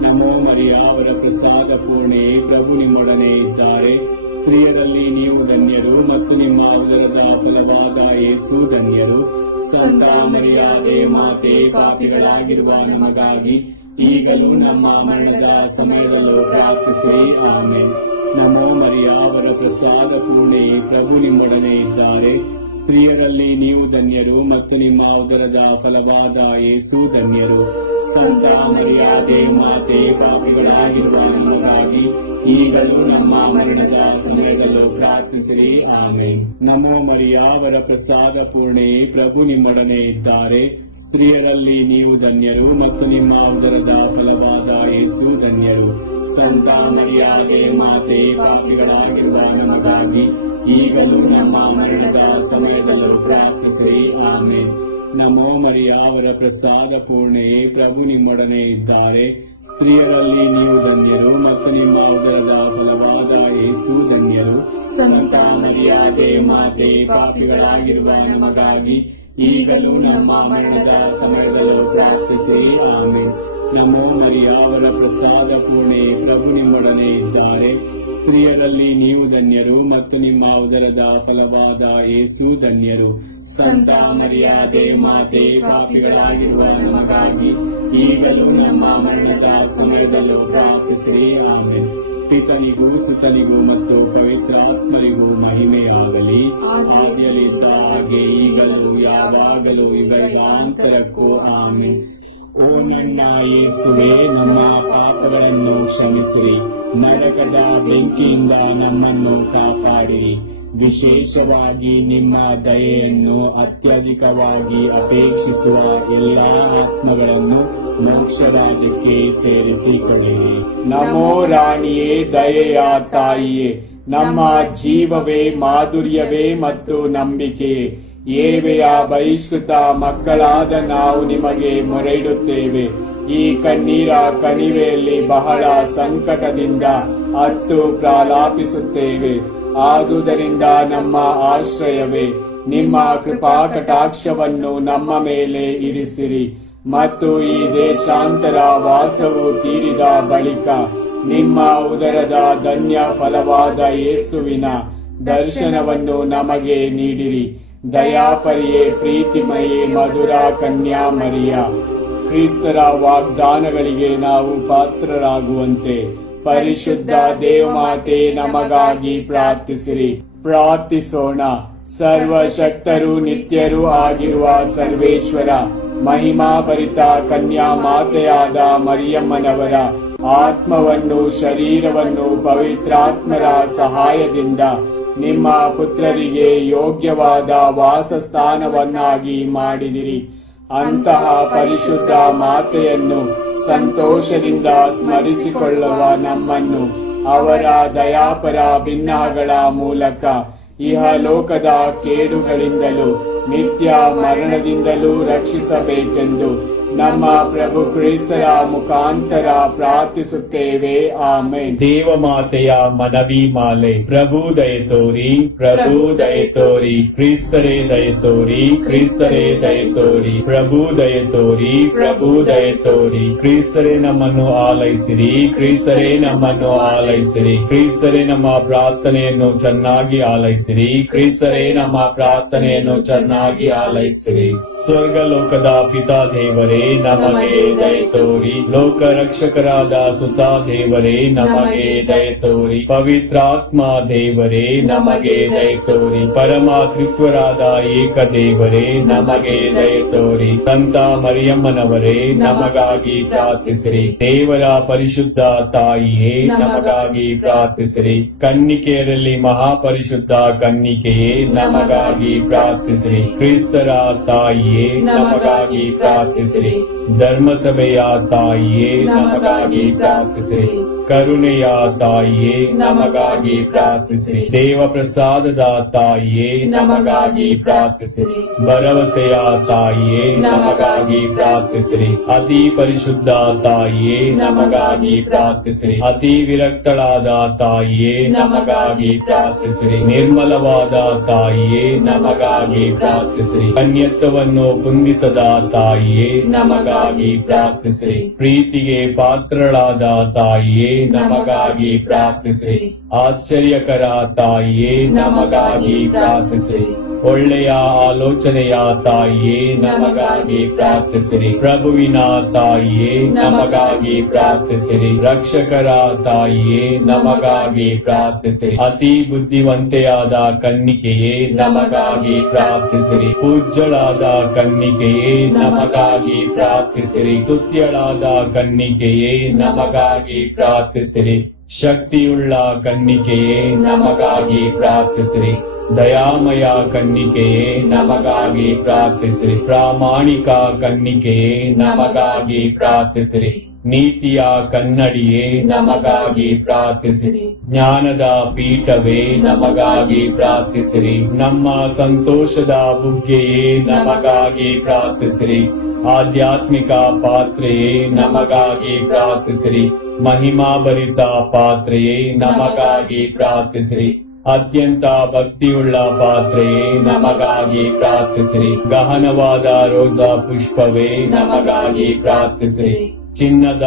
ನಮೋ ಮರಿಯಾವರ ಪ್ರಸಾದ ಪೂರ್ಣೆ, ಪ್ರಭು ನಿಮ್ಮೊಡನೆ ಇದ್ದಾರೆ. ಸ್ತ್ರೀಯರಲ್ಲಿ ನೀವು ಧನ್ಯರು ಮತ್ತು ನಿಮ್ಮ ಉದರದ ಫಲವಾದ ಯೇಸು ಧನ್ಯರು. ಸಂತ ಮರಿಯಾದೆ ಮಾತೆ, ಪಾಪಿಗಳಾಗಿರುವ ನಮಗಾಗಿ ಈಗಲೂ ನಮ್ಮ ಮರಣದ ಸಮಯದಲ್ಲೂ ಪ್ರಾರ್ಥಿಸಿರಿ. ಆಮೇಲೆ. ನಮೋ ಮರಿಯಾವರ ಪ್ರಸಾದ ಪೂರ್ಣೆ, ಪ್ರಭು ನಿಮ್ಮೊಡನೆ ಇದ್ದಾರೆ. ಸ್ತ್ರೀಯರಲ್ಲಿ ನೀವು ಧನ್ಯರು ಮತ್ತು ನಿಮ್ಮ ಉದರದ ಫಲವಾದ ಯೇಸು ಧನ್ಯರು. ಸಂತ ಮರಿಯಾದೆ ಮಾತೆ, ಪಾಪಿಗಳಾಗಿರುವ ನಮಗಾಗಿ ಈಗಲೂ ನಮ್ಮ ಮರಣದ ಸಮಯದಲ್ಲೂ ಪ್ರಾರ್ಥಿಸಿರಿ. ಆಮೇಲೆ. ನಮೋ ಮರಿಯಾವರ ಪ್ರಸಾದ ಪೂರ್ಣೆ, ಪ್ರಭು ನಿಮ್ಮೊಡನೆ ಇದ್ದಾರೆ. ಸ್ತ್ರೀಯರಲ್ಲಿ ನೀವು ಧನ್ಯರು ಮತ್ತು ನಿಮ್ಮ ಉದರದ ಫಲವಾದ ಯೇಸು ಧನ್ಯರು. ಸಂತ ಮರಿಯಾದೆ ಮಾತೆ, ಪಾಪಿಗಳಾಗಿರುವ ನಮಗಾಗಿ ಈಗಲೂ ನಮ್ಮ ಮರಣದ ಸಮಯದಲ್ಲೂ ಪ್ರಾರ್ಥಿಸಿರಿ. ಆಮೇನ್. ನಮೋ ಮರಿಯ, ಅವರ ಪ್ರಸಾದ ಪೂರ್ಣೆಯೇ, ಪ್ರಭು ನಿಮ್ಮೊಡನೆ ಇದ್ದಾರೆ. ಸ್ತ್ರೀಯರಲ್ಲಿ ನೀವು ಧನ್ಯರು ಮತ್ತು ನಿಮ್ಮ ಉದರದ ಫಲವಾದ ಯೇಸು ಧನ್ಯರು. ಸಂತ ಮರಿಯಾದೆ ಮಾತೆ, ಪಾಪಿಗಳಾಗಿರುವ ನಮಗಾಗಿ ಈಗಲೂ ನಮ್ಮ ಮರಣದ ಸಮಯದಲ್ಲೂ ಪ್ರಾರ್ಥಿಸಿರಿ. ಆಮೇನ್. ನಮೋ ಮರಿಯ, ಅವರ ಪ್ರಸಾದ ಪೂರ್ಣೆಯೇ, ಪ್ರಭು ನಿಮ್ಮೊಡನೆ ಇದ್ದಾರೆ. ಸ್ತ್ರೀಯರಲ್ಲಿ ನೀವು ಧನ್ಯರು ಮತ್ತು ನಿಮ್ಮ ಉದರದ ಫಲವಾದ ಯೇಸು ಧನ್ಯರು. ಸಂತ ಮರಿಯಾದೆ ಮಾತೆ, ಪಾಪಿಗಳಾಗಿರುವ ನಮಗಾಗಿ ಈಗಲೂ ನಮ್ಮ ಮರಣದ ಸಮಯದಲ್ಲೂ ಪ್ರಾರ್ಥಿಸಿರಿ. ಆಮೇನ್. ಪಿತನಿಗೂ ಸುತನಿಗೂ ಮತ್ತು ಪವಿತ್ರಾತ್ಮರಿಗೂ ಮಹಿಮೆಯಾಗಲಿ, ಆದಿಯಲ್ಲಿದ್ದ ಹಾಗೆ ಈಗಲೂ ಯಾವಾಗಲೂ ಯುಗಾಂತರಕ್ಕೂ. ಆಮೇನ್. ಓ ನನ್ನ ಯೇಸುವೆ, ನಮ್ಮ ಪಾಪಗಳನ್ನು ಕ್ಷಮಿಸಿರಿ, ನರಕದ ಬೆಂಕಿಯಿಂದ ನಮ್ಮನ್ನು ಕಾಪಾಡಿರಿ. ವಿಶೇಷವಾಗಿ ನಿಮ್ಮ ದಯೆಯನ್ನು ಅತ್ಯಧಿಕವಾಗಿ ಅಪೇಕ್ಷಿಸುವ ಎಲ್ಲಾ ಆತ್ಮಗಳನ್ನು ಮೋಕ್ಷ ರಾಜ್ಯಕ್ಕೆ ಸೇರಿಸಿಕೊಳ್ಳಿರಿ. ನಮೋ ರಾಣಿಯೇ, ದಯೆಯ ತಾಯಿಯೇ, ನಮ್ಮ ಜೀವವೇ, ಮಾಧುರ್ಯವೇ ಮತ್ತು ನಂಬಿಕೆಯೇ, ಏವೆಯ ಬಹಿಷ್ಕೃತ ಮಕ್ಕಳಾದ ನಾವು ನಿಮಗೆ ಮೊರೆಯಿಡುತ್ತೇವೆ. ಈ ಕಣ್ಣೀರ ಕಣಿವೆಯಲ್ಲಿ ಬಹಳ ಸಂಕಟದಿಂದ ಅತ್ತು ಪ್ರಲಾಪಿಸುತ್ತೇವೆ. ಆದುದರಿಂದ ನಮ್ಮ ಆಶ್ರಯವೇ, ನಿಮ್ಮ ಕೃಪಾ ಕಟಾಕ್ಷವನ್ನು ನಮ್ಮ ಮೇಲೆ ಇರಿಸಿರಿ ಮತ್ತು ಈ ದೇಶಾಂತರ ವಾಸವು ತೀರಿದ ಬಳಿಕ ನಿಮ್ಮ ಉದರದ ಧನ್ಯ ಫಲವಾದ ಯೇಸುವಿನ ದರ್ಶನವನ್ನು ನಮಗೆ ನೀಡಿರಿ. ದಯಾಪರಿಯೇ, ಪ್ರೀತಿಮಯೇ, ಮಧುರ ಕನ್ಯಾ ಮರಿಯ, ಕ್ರಿಸ್ತರ ವಾಗ್ದಾನಗಳಿಗೆ ನಾವು ಪಾತ್ರರಾಗುವಂತೆ ಪರಿಶುದ್ಧ ದೇವಮಾತೆ ನಮಗಾಗಿ ಪ್ರಾರ್ಥಿಸಿರಿ. ಪ್ರಾರ್ಥಿಸೋಣ. ಸರ್ವಶಕ್ತರು ನಿತ್ಯರೂ ಆಗಿರುವ ಸರ್ವೇಶ್ವರ, ಮಹಿಮಾಭರಿತ ಕನ್ಯಾ ಮಾತೆಯಾದ ಮರಿಯಮ್ಮನವರ ಆತ್ಮವನ್ನು ಶರೀರವನ್ನು ಪವಿತ್ರಾತ್ಮರ ಸಹಾಯದಿಂದ ನಿಮ್ಮ ಪುತ್ರರಿಗೆ ಯೋಗ್ಯವಾದ ವಾಸಸ್ಥಾನವನ್ನಾಗಿ ಮಾಡಿದಿರಿ. ಅಂತಹ ಪರಿಶುದ್ಧ ಮಾತೆಯನ್ನು ಸಂತೋಷದಿಂದ ಸ್ಮರಿಸಿಕೊಳ್ಳುವ ನಮ್ಮನ್ನು ಅವರ ದಯಾಪರ ಭಿನ್ನಗಳ ಮೂಲಕ ಇಹಲೋಕದ ಕೇಡುಗಳಿಂದಲೂ ನಿತ್ಯ ಮರಣದಿಂದಲೂ ರಕ್ಷಿಸಬೇಕೆಂದು ನಮ್ಮ ಪ್ರಭು ಕ್ರಿಸ್ತರ ಮುಖಾಂತರ ಪ್ರಾರ್ಥಿಸುತ್ತೇವೆ. ಆಮೇನ್. ದೇವಮಾತೆಯ ಮನವಿ ಮಾಲೆ. ಪ್ರಭು ದಯತೋರಿ, ಪ್ರಭು ದಯತೋರಿ, ಕ್ರಿಸ್ತರೇ ದಯತೋರಿ, ಕ್ರಿಸ್ತರೇ ದಯತೋರಿ, ಪ್ರಭು ದಯತೋರಿ, ಪ್ರಭು ದಯತೋರಿ, ಕ್ರಿಸ್ತರೇ ನಮ್ಮನ್ನು ಆಲೈಸಿರಿ, ಕ್ರಿಸ್ತರೇ ನಮ್ಮನ್ನು ಆಲೈಸಿರಿ, ಕ್ರಿಸ್ತರೇ ನಮ್ಮ ಪ್ರಾರ್ಥನೆಯನ್ನು ಚೆನ್ನಾಗಿ ಆಲೈಸಿರಿ, ಕ್ರಿಸ್ತರೇ ನಮ್ಮ ಪ್ರಾರ್ಥನೆಯನ್ನು ಚೆನ್ನಾಗಿ ಆಲೈಸಿರಿ. ಸ್ವರ್ಗಲೋಕದ ಪಿತಾ ದೇವರೇ ನಮಗೆ ದಯತೋರಿ, ಲೋಕ ರಕ್ಷಕರಾದ ಸುತ ದೇವರೇ ನಮಗೆ ದಯತೋರಿ, ಪವಿತ್ರಾತ್ಮ ದೇವರೇ ನಮಗೆ ದಯತೋರಿ, ಪರಮಾತ್ರಿತ್ವರಾದ ಏಕ ದೇವರೇ ನಮಗೆ ದಯತೋರಿ, ಸಂತ ಮರಿಯಮ್ಮನವರೇ ನಮಗಾಗಿ ಪ್ರಾರ್ಥಿಸಿರಿ. ದೇವರ ಪರಿಶುದ್ಧ ತಾಯಿಯೇ ನಮಗಾಗಿ ಪ್ರಾರ್ಥಿಸಿರಿ. ಕನ್ನಿಕೆಯರಲ್ಲಿ ಮಹಾಪರಿಶುದ್ಧ ಕನ್ನಿಕೆಯೇ ನಮಗಾಗಿ ಪ್ರಾರ್ಥಿಸಿರಿ. ಕ್ರಿಸ್ತರ ತಾಯಿಯೇ ನಮಗಾಗಿ ಪ್ರಾರ್ಥಿಸಿರಿ. ಧರ್ಮಸಭೆಯ ತಾಯಿಯೇ ನಮಗಾಗಿ ಪ್ರಾರ್ಥಿಸಿರಿ. ಕರುಣೆಯ ತಾಯಿಯೇ ನಮಗಾಗಿ ಪ್ರಾರ್ಥಿಸಿರಿ. ದೇವ ಪ್ರಸಾದದ ತಾಯಿಯೇ ನಮಗಾಗಿ ಪ್ರಾರ್ಥಿಸಿರಿ. ಭರವಸೆಯ ತಾಯಿಯೇ ನಮಗಾಗಿ ಪ್ರಾರ್ಥಿಸಿರಿ. ಅತಿ ಪರಿಶುದ್ಧ ತಾಯಿಯೇ ನಮಗಾಗಿ ಪ್ರಾರ್ಥಿಸಿರಿ. ಅತಿ ವಿರಕ್ತಳಾದ ತಾಯಿಯೇ ನಮಗಾಗಿ ಪ್ರಾರ್ಥಿಸಿರಿ. ನಿರ್ಮಲವಾದ ತಾಯಿಯೇ ನಮಗಾಗಿ ಪ್ರಾರ್ಥಿಸಿರಿ. ಕನ್ಯತ್ವವನ್ನು ಕುಂದಿಸದ ತಾಯಿಯೇ ನಮಗಾಗಿ ಪ್ರಾರ್ಥಿಸಿರಿ. ಪ್ರೀತಿಗೆ ಪಾತ್ರಳಾದ ತಾಯಿಯೇ ನಮಗಾಗಿ ಪ್ರಾರ್ಥಿಸಿರಿ. ಆಶ್ಚರ್ಯಕರ ತಾಯಿಯೇ ನಮಗಾಗಿ ಪ್ರಾರ್ಥಿಸಿರಿ. ಒಳ್ಳೆಯ ಆಲೋಚನೆಯ ತಾಯಿಯೇ ನಮಗಾಗಿ ಪ್ರಾರ್ಥಿಸಿರಿ. ಪ್ರಭುವಿನ ತಾಯಿಯೇ ನಮಗಾಗಿ ಪ್ರಾರ್ಥಿಸಿರಿ. ರಕ್ಷಕರ ತಾಯಿಯೇ ನಮಗಾಗಿ ಪ್ರಾರ್ಥಿಸಿರಿ. ಅತಿ ಬುದ್ಧಿವಂತೆಯಾದ ಕನ್ನಿಕೆಯೇ ನಮಗಾಗಿ ಪ್ರಾರ್ಥಿಸಿರಿ. ಪೂಜ್ಯಳಾದ ಕನ್ನಿಕೆಯೇ ನಮಗಾಗಿ ಪ್ರಾರ್ಥಿಸಿರಿ. ಸ್ತುತ್ಯಳಾದ ಕನ್ನಿಕೆಯೇ ನಮಗಾಗಿ ಪ್ರಾರ್ಥಿಸಿರಿ. ಶಕ್ತಿಯುಳ್ಳ ಕನ್ನಿಕೆಯೇ ನಮಗಾಗಿ ಪ್ರಾರ್ಥಿಸಿರಿ. ದಯಾಮಯ ಕನ್ನಿಕೆಯೇ ನಮಗಾಗಿ ಪ್ರಾರ್ಥಿಸಿರಿ. ಪ್ರಾಮಾಣಿಕ ಕನ್ನಿಕೆಯೇ ನಮಗಾಗಿ ಪ್ರಾರ್ಥಿಸಿರಿ. ನೀತಿಯ ಕನ್ನಡಿಯೇ ನಮಗಾಗಿ ಪ್ರಾರ್ಥಿಸಿರಿ. ಜ್ಞಾನದ ಪೀಠವೇ ನಮಗಾಗಿ ಪ್ರಾರ್ಥಿಸಿರಿ. ನಮ್ಮ ಸಂತೋಷದ ಬುಗ್ಗೆಯೇ ನಮಗಾಗಿ ಪ್ರಾರ್ಥಿಸಿರಿ. ಆಧ್ಯಾತ್ಮಿಕ ಪಾತ್ರೆಯೇ ನಮಗಾಗಿ ಪ್ರಾರ್ಥಿಸಿರಿ. ಮಹಿಮಾಭರಿತ ಪಾತ್ರೆಯೇ ನಮಗಾಗಿ ಪ್ರಾರ್ಥಿಸಿರಿ. ಅತ್ಯಂತ ಭಕ್ತಿಯುಳ್ಳ ಪಾತ್ರೆಯೇ ನಮಗಾಗಿ ಪ್ರಾರ್ಥಿಸಿರಿ. ಗಹನವಾದ ರೋಜಾ ಪುಷ್ಪವೇ ನಮಗಾಗಿ ಪ್ರಾರ್ಥಿಸಿರಿ. ಚಿನ್ನದ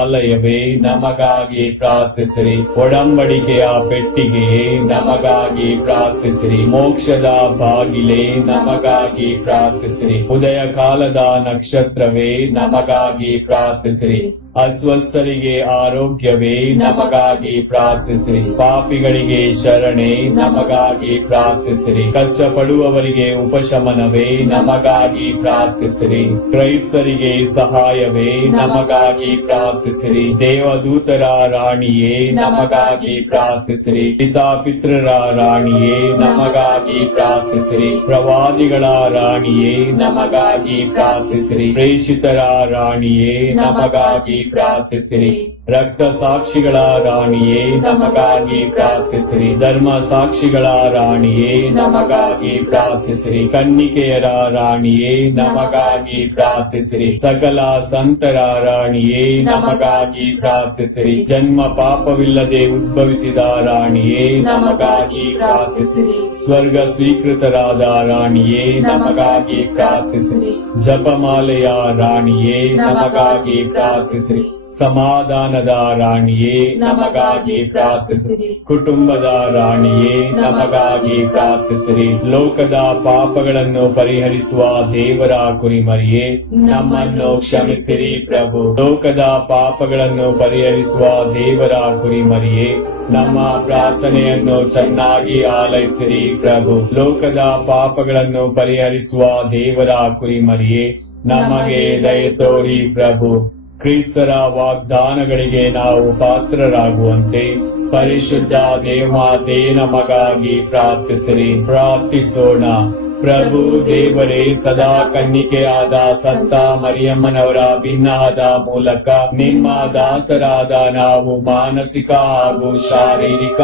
ಆಲಯವೇ ನಮಗಾಗಿ ಪ್ರಾರ್ಥಿಸಿರಿ. ಒಡಂಬಡಿಕೆಯ ಪೆಟ್ಟಿಗೆಯೇ ನಮಗಾಗಿ ಪ್ರಾರ್ಥಿಸಿರಿ. ಮೋಕ್ಷದ ಬಾಗಿಲೇ ನಮಗಾಗಿ ಪ್ರಾರ್ಥಿಸಿರಿ. ಉದಯ ಕಾಲದ ನಕ್ಷತ್ರವೇ ನಮಗಾಗಿ ಪ್ರಾರ್ಥಿಸಿರಿ. ಅಸ್ವಸ್ಥರಿಗೆ ಆರೋಗ್ಯವೇ ನಮಗಾಗಿ ಪ್ರಾರ್ಥಿಸಿರಿ. ಪಾಪಿಗಳಿಗೆ ಶರಣೆ ನಮಗಾಗಿ ಪ್ರಾರ್ಥಿಸಿರಿ. ಕಷ್ಟಪಡುವವರಿಗೆ ಉಪಶಮನವೇ ನಮಗಾಗಿ ಪ್ರಾರ್ಥಿಸಿರಿ. ಕ್ರೈಸ್ತರಿಗೆ ಸಹಾಯವೇ ನಮಗಾಗಿ ಪ್ರಾರ್ಥಿಸಿರಿ. ದೇವದೂತರ ರಾಣಿಯೇ ನಮಗಾಗಿ ಪ್ರಾರ್ಥಿಸಿರಿ. ಪಿತಾಪಿತ್ರರ ರಾಣಿಯೇ ನಮಗಾಗಿ ಪ್ರಾರ್ಥಿಸಿರಿ. ಪ್ರವಾದಿಗಳ ರಾಣಿಯೇ ನಮಗಾಗಿ ಪ್ರಾರ್ಥಿಸಿರಿ. ಪ್ರೇಷಿತರ ರಾಣಿಯೇ ನಮಗಾಗಿ ಪ್ರಾರ್ಥಿಸಿರಿ. ರಕ್ತ ಸಾಕ್ಷಿಗಳ ರಾಣಿಯೇ ನಮಗಾಗಿ ಪ್ರಾರ್ಥಿಸಿರಿ. ಧರ್ಮ ಸಾಕ್ಷಿಗಳ ರಾಣಿಯೇ ನಮಗಾಗಿ ಪ್ರಾರ್ಥಿಸಿರಿ. ಕನ್ನಿಕೆಯರ ರಾಣಿಯೇ ನಮಗಾಗಿ ಪ್ರಾರ್ಥಿಸಿರಿ. ಸಕಲ ಸಂತರ ರಾಣಿಯೇ ನಮಗಾಗಿ ಪ್ರಾರ್ಥಿಸಿರಿ. ಜನ್ಮ ಪಾಪವಿಲ್ಲದೆ ಉದ್ಭವಿಸಿದ ರಾಣಿಯೇ ನಮಗಾಗಿ ಪ್ರಾರ್ಥಿಸಿರಿ. ಸ್ವರ್ಗ ಸ್ವೀಕೃತರಾದ ರಾಣಿಯೇ ನಮಗಾಗಿ ಪ್ರಾರ್ಥಿಸಿರಿ. ಜಪಮಾಲೆಯ ರಾಣಿಯೇ ನಮಗಾಗಿ ಪ್ರಾರ್ಥಿಸಿರಿ. ಸಮಾಧಾನದ ರಾಣಿಯೇ ನಮಗಾಗಿ ಪ್ರಾರ್ಥಿಸಿರಿ. ಕುಟುಂಬದ ರಾಣಿಯೇ ನಮಗಾಗಿ ಪ್ರಾರ್ಥಿಸಿರಿ. ಲೋಕದ ಪಾಪಗಳನ್ನು ಪರಿಹರಿಸುವ ದೇವರ ಕುರಿಮರಿಯೇ ನಮ್ಮನ್ನು ಕ್ಷಮಿಸಿರಿ ಪ್ರಭು. ಲೋಕದ ಪಾಪಗಳನ್ನು ಪರಿಹರಿಸುವ ದೇವರ ಕುರಿಮರಿಯೇ ನಮ್ಮ ಪ್ರಾರ್ಥನೆಯನ್ನು ಚೆನ್ನಾಗಿ ಆಲೈಸಿರಿ ಪ್ರಭು. ಲೋಕದ ಪಾಪಗಳನ್ನು ಪರಿಹರಿಸುವ ದೇವರ ಕುರಿಮರಿಯೇ ನಮಗೆ ದಯೆ ತೋರಿ ಪ್ರಭು. ಕ್ರಿಸ್ತರ ವಾಗ್ದಾನಗಳಿಗೆ ನಾವು ಪಾತ್ರರಾಗುವಂತೆ ಪರಿಶುದ್ಧ ದೇವಮಾತೆ ನಮಗಾಗಿ ಪ್ರಾರ್ಥಿಸಿರಿ. ಪ್ರಾರ್ಥಿಸೋಣ. ಪ್ರಭು ದೇವರೇ, ಸದಾ ಕನ್ನಿಕೆಯಾದ ಸಂತ ಮರಿಯಮ್ಮನವರ ಭಿನ್ನದ ಮೂಲಕ ನಿಮ್ಮ ದಾಸರಾದ ನಾವು ಮಾನಸಿಕ ಹಾಗೂ ಶಾರೀರಿಕ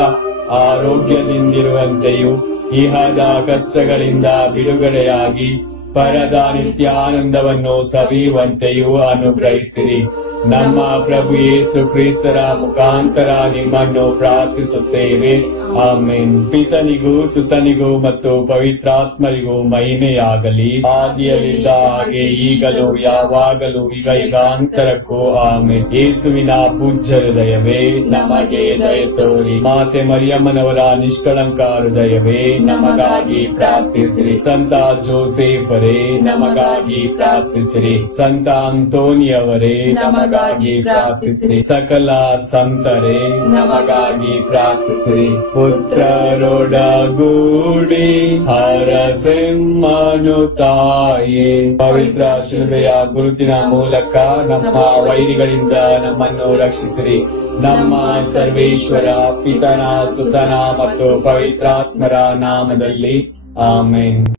ಆರೋಗ್ಯದಿಂದಿರುವಂತೆಯೂ ಇಹದ ಕಷ್ಟಗಳಿಂದ ಬಿಡುಗಡೆಯಾಗಿ ಪರದ ನಿತ್ಯಾನಂದವನ್ನು ಸವಿಯುವಂತೆಯೂ ಅನುಗ್ರಹಿಸಿರಿ. ನಮ್ಮ ಪ್ರಭು ಯೇಸು ಕ್ರಿಸ್ತರ ಮುಖಾಂತರ ನಿಮ್ಮನ್ನು ಪ್ರಾರ್ಥಿಸುತ್ತೇವೆ. ಆಮೆನ್. ಪಿತನಿಗೂ ಸುತನಿಗೂ ಮತ್ತು ಪವಿತ್ರಾತ್ಮರಿಗೂ ಮಹಿಮೆಯಾಗಲಿ. ಆದಿಯಲ್ಲಿದ್ದ ಹಾಗೆ ಈಗಲೂ ಯಾವಾಗಲೂ ಯುಗಾಂತರಕ್ಕೂ ಆಮೆನ್. ಯೇಸುವಿನ ಪೂಜ್ಯ ಹೃದಯವೇ ನಮಗೆ ದಯೆ ತೋರಿ. ಮಾತೆ ಮರಿಯಮ್ಮನವರ ನಿಷ್ಕಳಂಕ ಹೃದಯವೇ ನಮಗಾಗಿ ಪ್ರಾರ್ಥಿಸಿರಿ. ಸಂತ ಜೋಸೇಫರೇ ನಮಗಾಗಿ ಪ್ರಾರ್ಥಿಸಿರಿ. ಸಂತ ಅಂತೋನಿಯವರೇ ನಮಗಾಗಿ ಪ್ರಾರ್ಥಿಸಿರಿ. ಸಕಲ ಸಂತರೇ ನಮಗಾಗಿ ಪ್ರಾರ್ಥಿಸಿರಿ. ಪುತ್ರರೊಡಗೂಡಿ ಹರಸೆಮ್ಮನು ತಾಯೇ, ಪವಿತ್ರ ಶಿಲುಬೆಯ ಗುರುತಿನ ಮೂಲಕ ನಮ್ಮ ವೈರಿಗಳಿಂದ ನಮ್ಮನ್ನು ರಕ್ಷಿಸಿರಿ. ನಮ್ಮ ಸರ್ವೇಶ್ವರ ಪಿತನ ಸುತನ ಮತ್ತು ಪವಿತ್ರಾತ್ಮರ ನಾಮದಲ್ಲಿ ಆಮೆನ್.